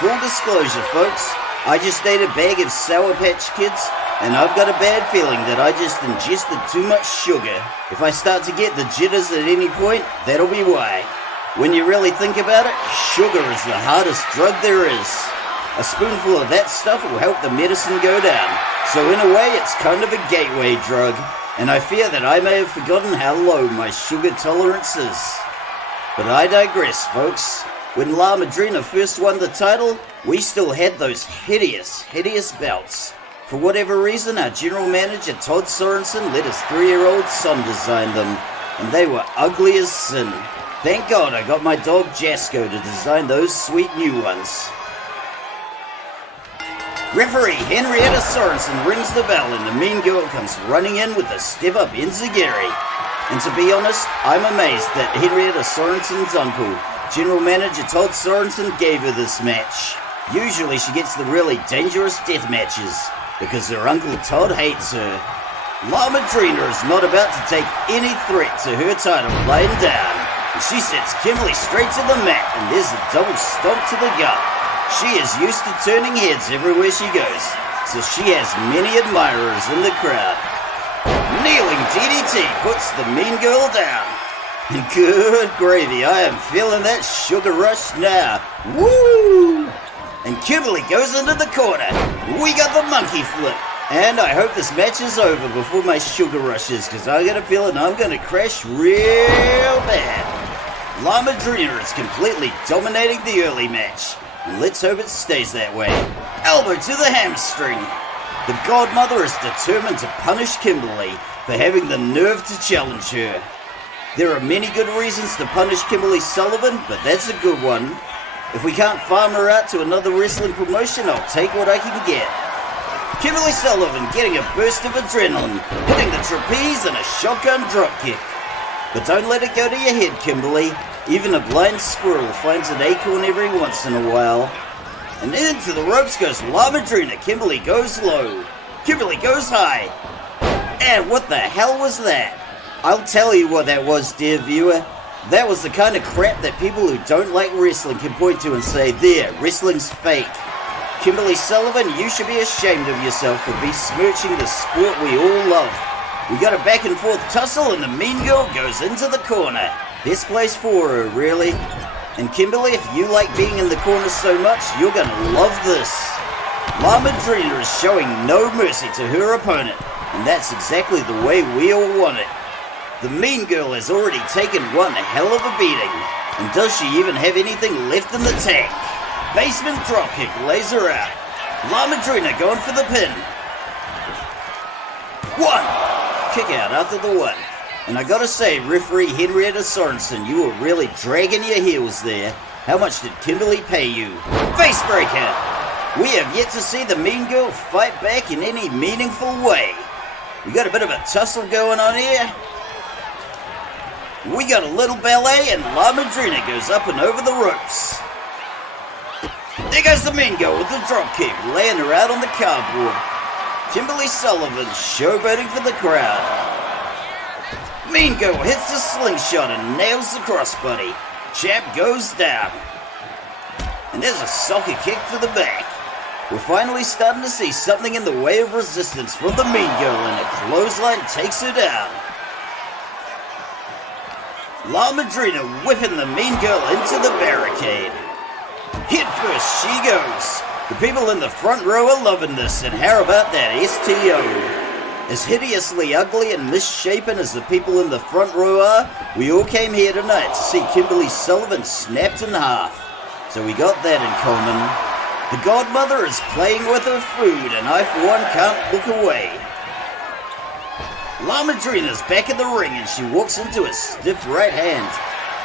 Full disclosure, folks, I just ate a bag of Sour Patch Kids, and I've got a bad feeling that I just ingested too much sugar. If I start to get the jitters at any point, that'll be why. When you really think about it, sugar is the hardest drug there is. A spoonful of that stuff will help the medicine go down, so in a way it's kind of a gateway drug, and I fear that I may have forgotten how low my sugar tolerance is. But I digress, folks. When La Madrina first won the title, we still had those hideous belts. For whatever reason, our general manager Todd Sorensen let his 3-year-old son design them, and they were ugly as sin. Thank God I got my dog Jasko to design those sweet new ones. Referee Henrietta Sorensen rings the bell and the mean girl comes running in with a step-up enziguri. And to be honest, I'm amazed that Henrietta Sorensen's uncle, General Manager Todd Sorensen, gave her this match. Usually she gets the really dangerous death matches, because her Uncle Todd hates her. La Madrina is not about to take any threat to her title laying down, and she sets Kimberly straight to the mat, and there's a double stomp to the gut. She is used to turning heads everywhere she goes, so she has many admirers in the crowd. Kneeling DDT puts the mean girl down. And good gravy, I am feeling that sugar rush now. Woo! And Kimberly goes into the corner. We got the monkey flip. And I hope this match is over before my sugar rushes, because I got a feeling I'm going to crash real bad. La Madrina is completely dominating the early match, and let's hope it stays that way. Elbow to the hamstring. The Godmother is determined to punish Kimberly for having the nerve to challenge her. There are many good reasons to punish Kimberly Sullivan, but that's a good one. If we can't farm her out to another wrestling promotion, I'll take what I can get. Kimberly Sullivan getting a burst of adrenaline, hitting the trapeze and a shotgun dropkick. But don't let it go to your head, Kimberly. Even a blind squirrel finds an acorn every once in a while. And into the ropes goes La Madrina. Kimberly goes low. Kimberly goes high. And what the hell was that? I'll tell you what that was, dear viewer. That was the kind of crap that people who don't like wrestling can point to and say, there, wrestling's fake. Kimberly Sullivan, you should be ashamed of yourself for besmirching the sport we all love. We got a back and forth tussle and the mean girl goes into the corner. This place for her, really. And Kimberly, if you like being in the corner so much, you're gonna love this. La Madrina is showing no mercy to her opponent, and that's exactly the way we all want it. The mean girl has already taken one hell of a beating. And does she even have anything left in the tank? Basement dropkick lays her out. La Madrina going for the pin. 1. Kick out after the 1. And I gotta say, referee Henrietta Sorensen, you were really dragging your heels there. How much did Kimberly pay you? Facebreaker! We have yet to see the mean girl fight back in any meaningful way. We got a bit of a tussle going on here. We got a little ballet and La Madrina goes up and over the ropes. There goes the mean girl with the dropkick, laying her out on the cardboard. Kimberly Sullivan showboating for the crowd. Mean girl hits the slingshot and nails the crossbody. Chap goes down. And there's a soccer kick to the back. We're finally starting to see something in the way of resistance from the mean girl, and a clothesline takes her down. La Madrina whipping the mean girl into the barricade. Hit first she goes. The people in the front row are loving this, and how about that STO? As hideously ugly and misshapen as the people in the front row are, we all came here tonight to see Kimberly Sullivan snapped in half. So we got that in common. The Godmother is playing with her food, and I for one can't look away. La Madrina's back in the ring and she walks into a stiff right hand.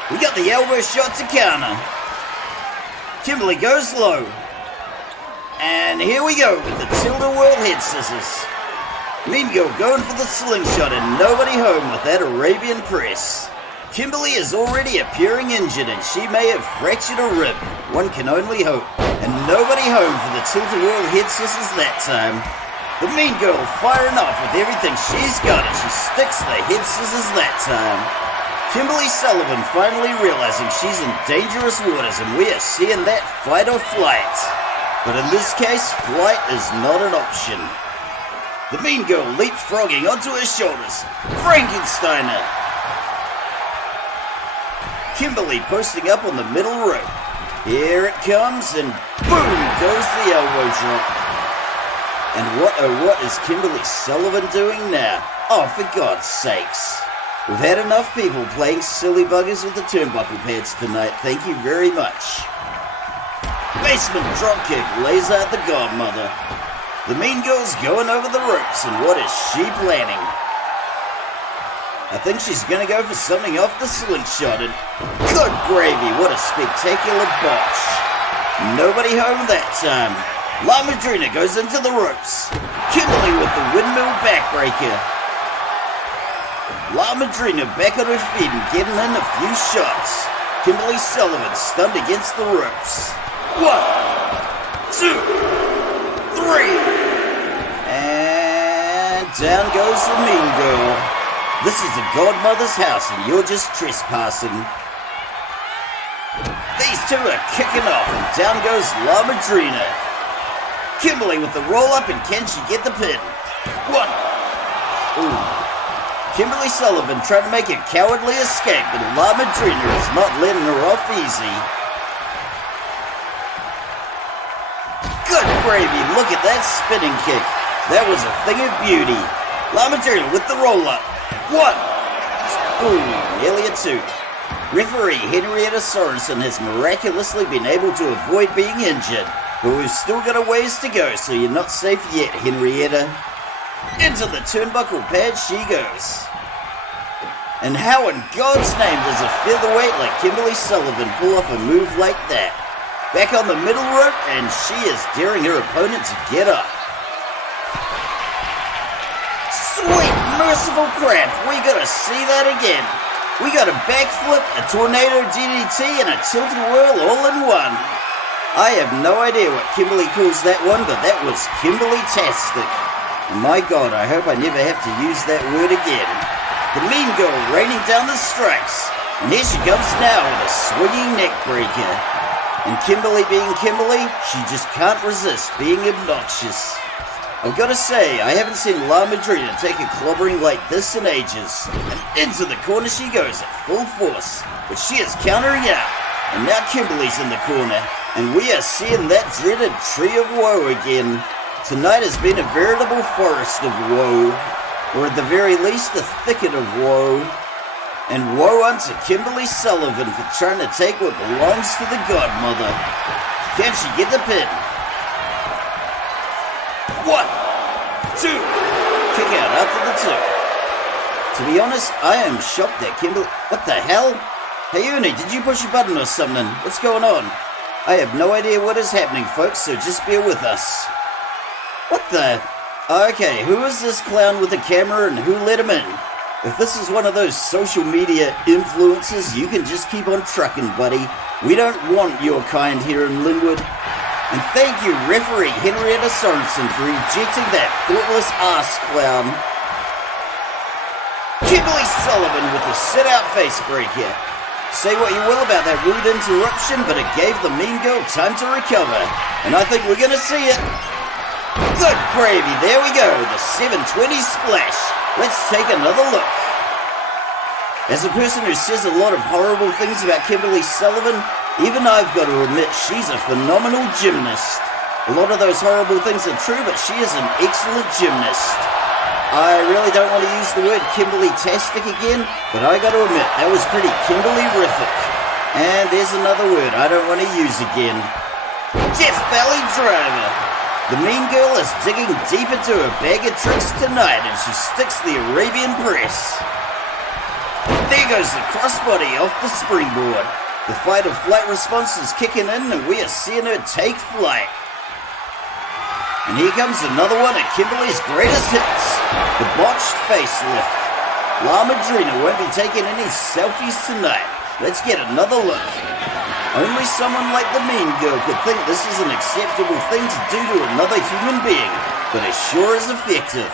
We got the elbow shot to counter. Kimberly goes low. And here we go with the tilt-a-whirl head scissors. Mean Girl going for the slingshot and nobody home with that Arabian press. Kimberly is already appearing injured and she may have fractured a rib. One can only hope. And nobody home for the tilt-a-whirl head scissors that time. The Mean Girl firing off with everything she's got and she sticks the head scissors that time. Kimberly Sullivan finally realizing she's in dangerous waters and we are seeing that fight or flight. But in this case, flight is not an option. The Mean Girl leapfrogging onto her shoulders. Frankensteiner! Kimberly posting up on the middle rope. Here it comes and boom goes the elbow drop. And what is Kimberly Sullivan doing now? Oh, for God's sakes. We've had enough people playing silly buggers with the turnbuckle pads tonight. Thank you very much. Basement dropkick lays out the godmother. The Mean Girl's going over the ropes, and what is she planning? I think she's gonna go for something off the slingshot, and good gravy, what a spectacular botch. Nobody home that time. Madrina goes into the ropes. Kimberly with the windmill backbreaker. Madrina back on her feet and getting in a few shots. Kimberly Sullivan stunned against the ropes. 1, 2, 3. And down goes the Mean Girl. This is the godmother's house and you're just trespassing. These two are kicking off and down goes Madrina. Kimberly with the roll up and can she get the pin? 1. Ooh. Kimberly Sullivan trying to make a cowardly escape, but Madrina is not letting her off easy. Good gravy, look at that spinning kick. That was a thing of beauty. Madrina with the roll-up. 1. Ooh, nearly a 2. Referee Henrietta Sorensen has miraculously been able to avoid being injured, but we've still got a ways to go, so you're not safe yet, Henrietta. Into the turnbuckle pad she goes. And how in God's name does a featherweight like Kimberly Sullivan pull off a move like that? Back on the middle rope, and she is daring her opponent to get up. Sweet merciful crap, we gotta see that again. We got a backflip, a tornado DDT, and a tilt-a-whirl all in one. I have no idea what Kimberly calls that one, but that was Kimberly-tastic. And my God, I hope I never have to use that word again. The Mean Girl raining down the strikes. And here she comes now with a swinging neck breaker. And Kimberly being Kimberly, she just can't resist being obnoxious. I've got to say, I haven't seen Madrina take a clobbering like this in ages. And into the corner she goes at full force. But she is countering out. And now Kimberly's in the corner. And we are seeing that dreaded tree of woe again. Tonight has been a veritable forest of woe, or at the very least a thicket of woe. And woe unto Kimberly Sullivan for trying to take what belongs to the godmother. Can she get the pin? 1, 2. Kick out after the 2. To be honest, I am shocked that Kimberly... What the hell? Hey Uni, did you push a button or something? What's going on? I have no idea what is happening, folks, so just bear with us. What the... Okay, who is this clown with the camera and who let him in? If this is one of those social media influencers, you can just keep on trucking, buddy. We don't want your kind here in Linwood. And thank you, referee Henrietta Sorensen, for ejecting that thoughtless ass clown. Kimberly Sullivan with the sit-out face break here. Say what you will about that rude interruption, but it gave the Mean Girl time to recover. And I think we're gonna see it. Good gravy, there we go, the 720 splash. Let's take another look. As a person who says a lot of horrible things about Kimberly Sullivan, even I've got to admit she's a phenomenal gymnast. A lot of those horrible things are true, but she is an excellent gymnast. I really don't want to use the word Kimberly-tastic again, but I got to admit, that was pretty Kimberly-rific. And there's another word I don't want to use again. Death Valley Driver. The Mean Girl is digging deep into her bag of tricks tonight, and she sticks the Arabian press. There goes the crossbody off the springboard. The fight or flight response is kicking in and we are seeing her take flight. And here comes another one of Kimberly's greatest hits, the botched facelift. Madrina won't be taking any selfies tonight. Let's get another look. Only someone like the mean girl could think this is an acceptable thing to do to another human being, but it sure is effective.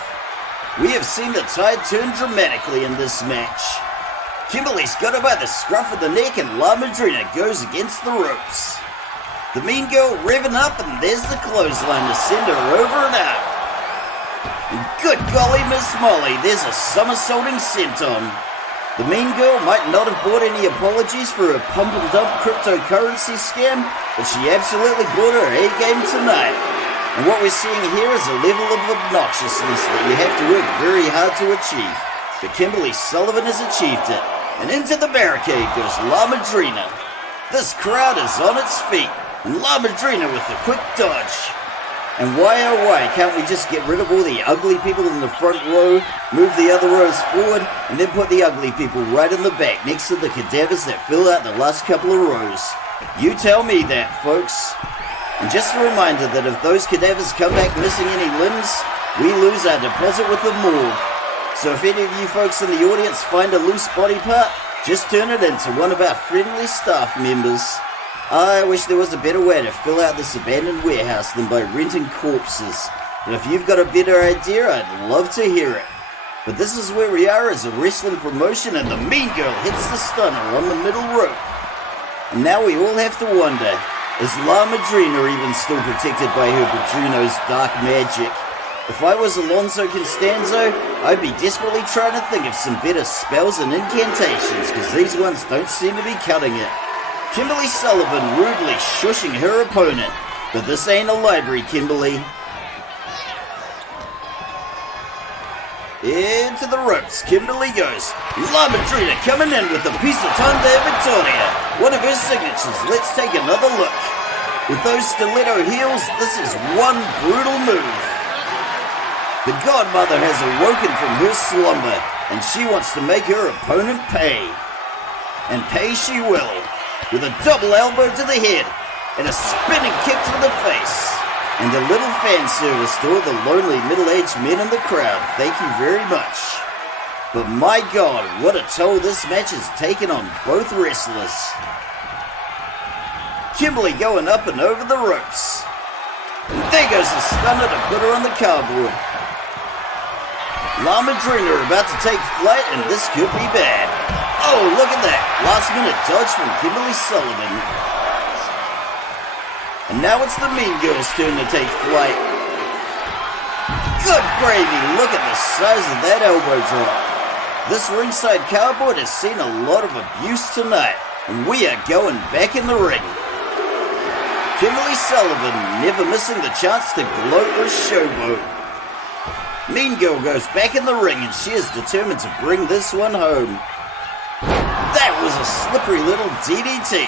We have seen the tide turn dramatically in this match. Kimberly's got her by the scruff of the neck and Madrina goes against the ropes. The mean girl revving up and there's the clothesline to send her over and out. And good golly, Miss Molly, there's a somersaulting senton. The mean girl might not have bought any apologies for her pump and dump cryptocurrency scam, but she absolutely bought her A game tonight. And what we're seeing here is a level of obnoxiousness that you have to work very hard to achieve. But Kimberly Sullivan has achieved it. And into the barricade goes Madrina. This crowd is on its feet, and Madrina with the quick dodge. And why oh why can't we just get rid of all the ugly people in the front row, move the other rows forward, and then put the ugly people right in the back next to the cadavers that fill out the last couple of rows? You tell me that, folks. And just a reminder that if those cadavers come back missing any limbs, we lose our deposit with the morgue. So if any of you folks in the audience find a loose body part, just turn it into one of our friendly staff members. I wish there was a better way to fill out this abandoned warehouse than by renting corpses. But if you've got a better idea, I'd love to hear it. But this is where we are as a wrestling promotion, and the mean girl hits the stunner on the middle rope. And now we all have to wonder, is Madrina even still protected by her Padrino's dark magic? If I was Alonso Constanzo, I'd be desperately trying to think of some better spells and incantations, because these ones don't seem to be cutting it. Kimberly Sullivan rudely shushing her opponent, but this ain't a library, Kimberly. Into the ropes, Kimberly goes. Madrina coming in with a piece of Tanda Victoria, one of her signatures. Let's take another look. With those stiletto heels, this is one brutal move. The godmother has awoken from her slumber, and she wants to make her opponent pay. And pay she will. With a double elbow to the head and a spinning kick to the face. And a little fan service to all the lonely middle-aged men in the crowd. Thank you very much. But my God, what a toll this match has taken on both wrestlers. Kimberly going up and over the ropes. And there goes the stunner to put her on the cardboard. Madrina are about to take flight, and this could be bad. Oh, look at that. Last minute dodge from Kimberly Sullivan. And now it's the mean girl's turn to take flight. Good gravy, look at the size of that elbow drop. This ringside cardboard has seen a lot of abuse tonight, and we are going back in the ring. Kimberly Sullivan never missing the chance to gloat or showboat. Mean girl goes back in the ring, and she is determined to bring this one home. That was a slippery little DDT.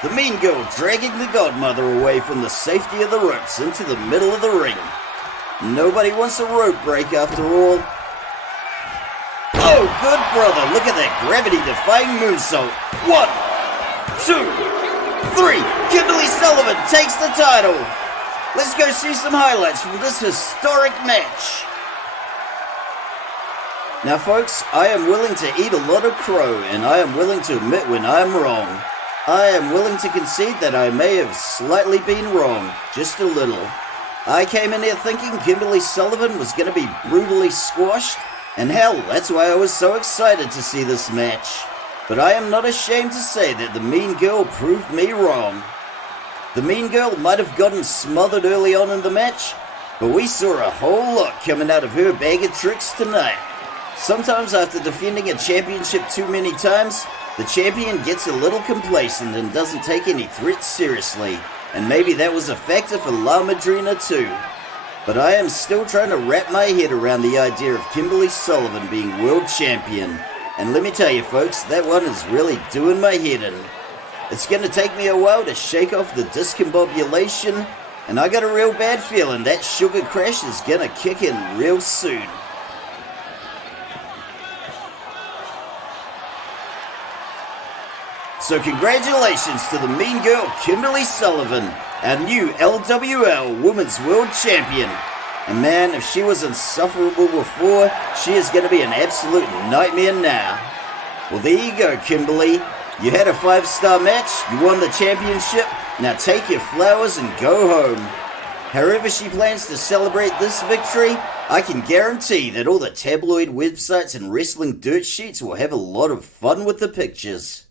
The mean girl dragging the godmother away from the safety of the ropes into the middle of the ring. Nobody wants a rope break after all. Oh, good brother, look at that gravity-defying moonsault. 1, 2, 3. Kimberly Sullivan takes the title. Let's go see some highlights from this historic match. Now folks, I am willing to eat a lot of crow, and I am willing to admit when I am wrong. I am willing to concede that I may have slightly been wrong, just a little. I came in here thinking Kimberly Sullivan was going to be brutally squashed, and hell, that's why I was so excited to see this match. But I am not ashamed to say that the mean girl proved me wrong. The mean girl might have gotten smothered early on in the match, but we saw a whole lot coming out of her bag of tricks tonight. Sometimes after defending a championship too many times, the champion gets a little complacent and doesn't take any threats seriously, and maybe that was a factor for Madrina too. But I am still trying to wrap my head around the idea of Kimberly Sullivan being world champion, and let me tell you folks, that one is really doing my head in. It's going to take me a while to shake off the discombobulation, and I got a real bad feeling that sugar crash is going to kick in real soon. So congratulations to the mean girl Kimberly Sullivan, our new LWL Women's World Champion. And man, if she was insufferable before, she is going to be an absolute nightmare now. Well, there you go, Kimberly. You had a 5-star match, you won the championship, now take your flowers and go home. However she plans to celebrate this victory, I can guarantee that all the tabloid websites and wrestling dirt sheets will have a lot of fun with the pictures.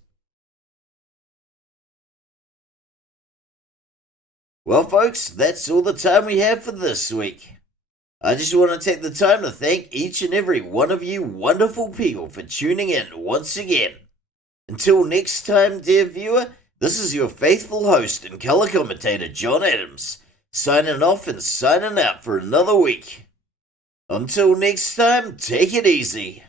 Well, folks, that's all the time we have for this week. I just want to take the time to thank each and every one of you wonderful people for tuning in once again. Until next time, dear viewer, this is your faithful host and color commentator, John Adams, signing off and signing out for another week. Until next time, take it easy.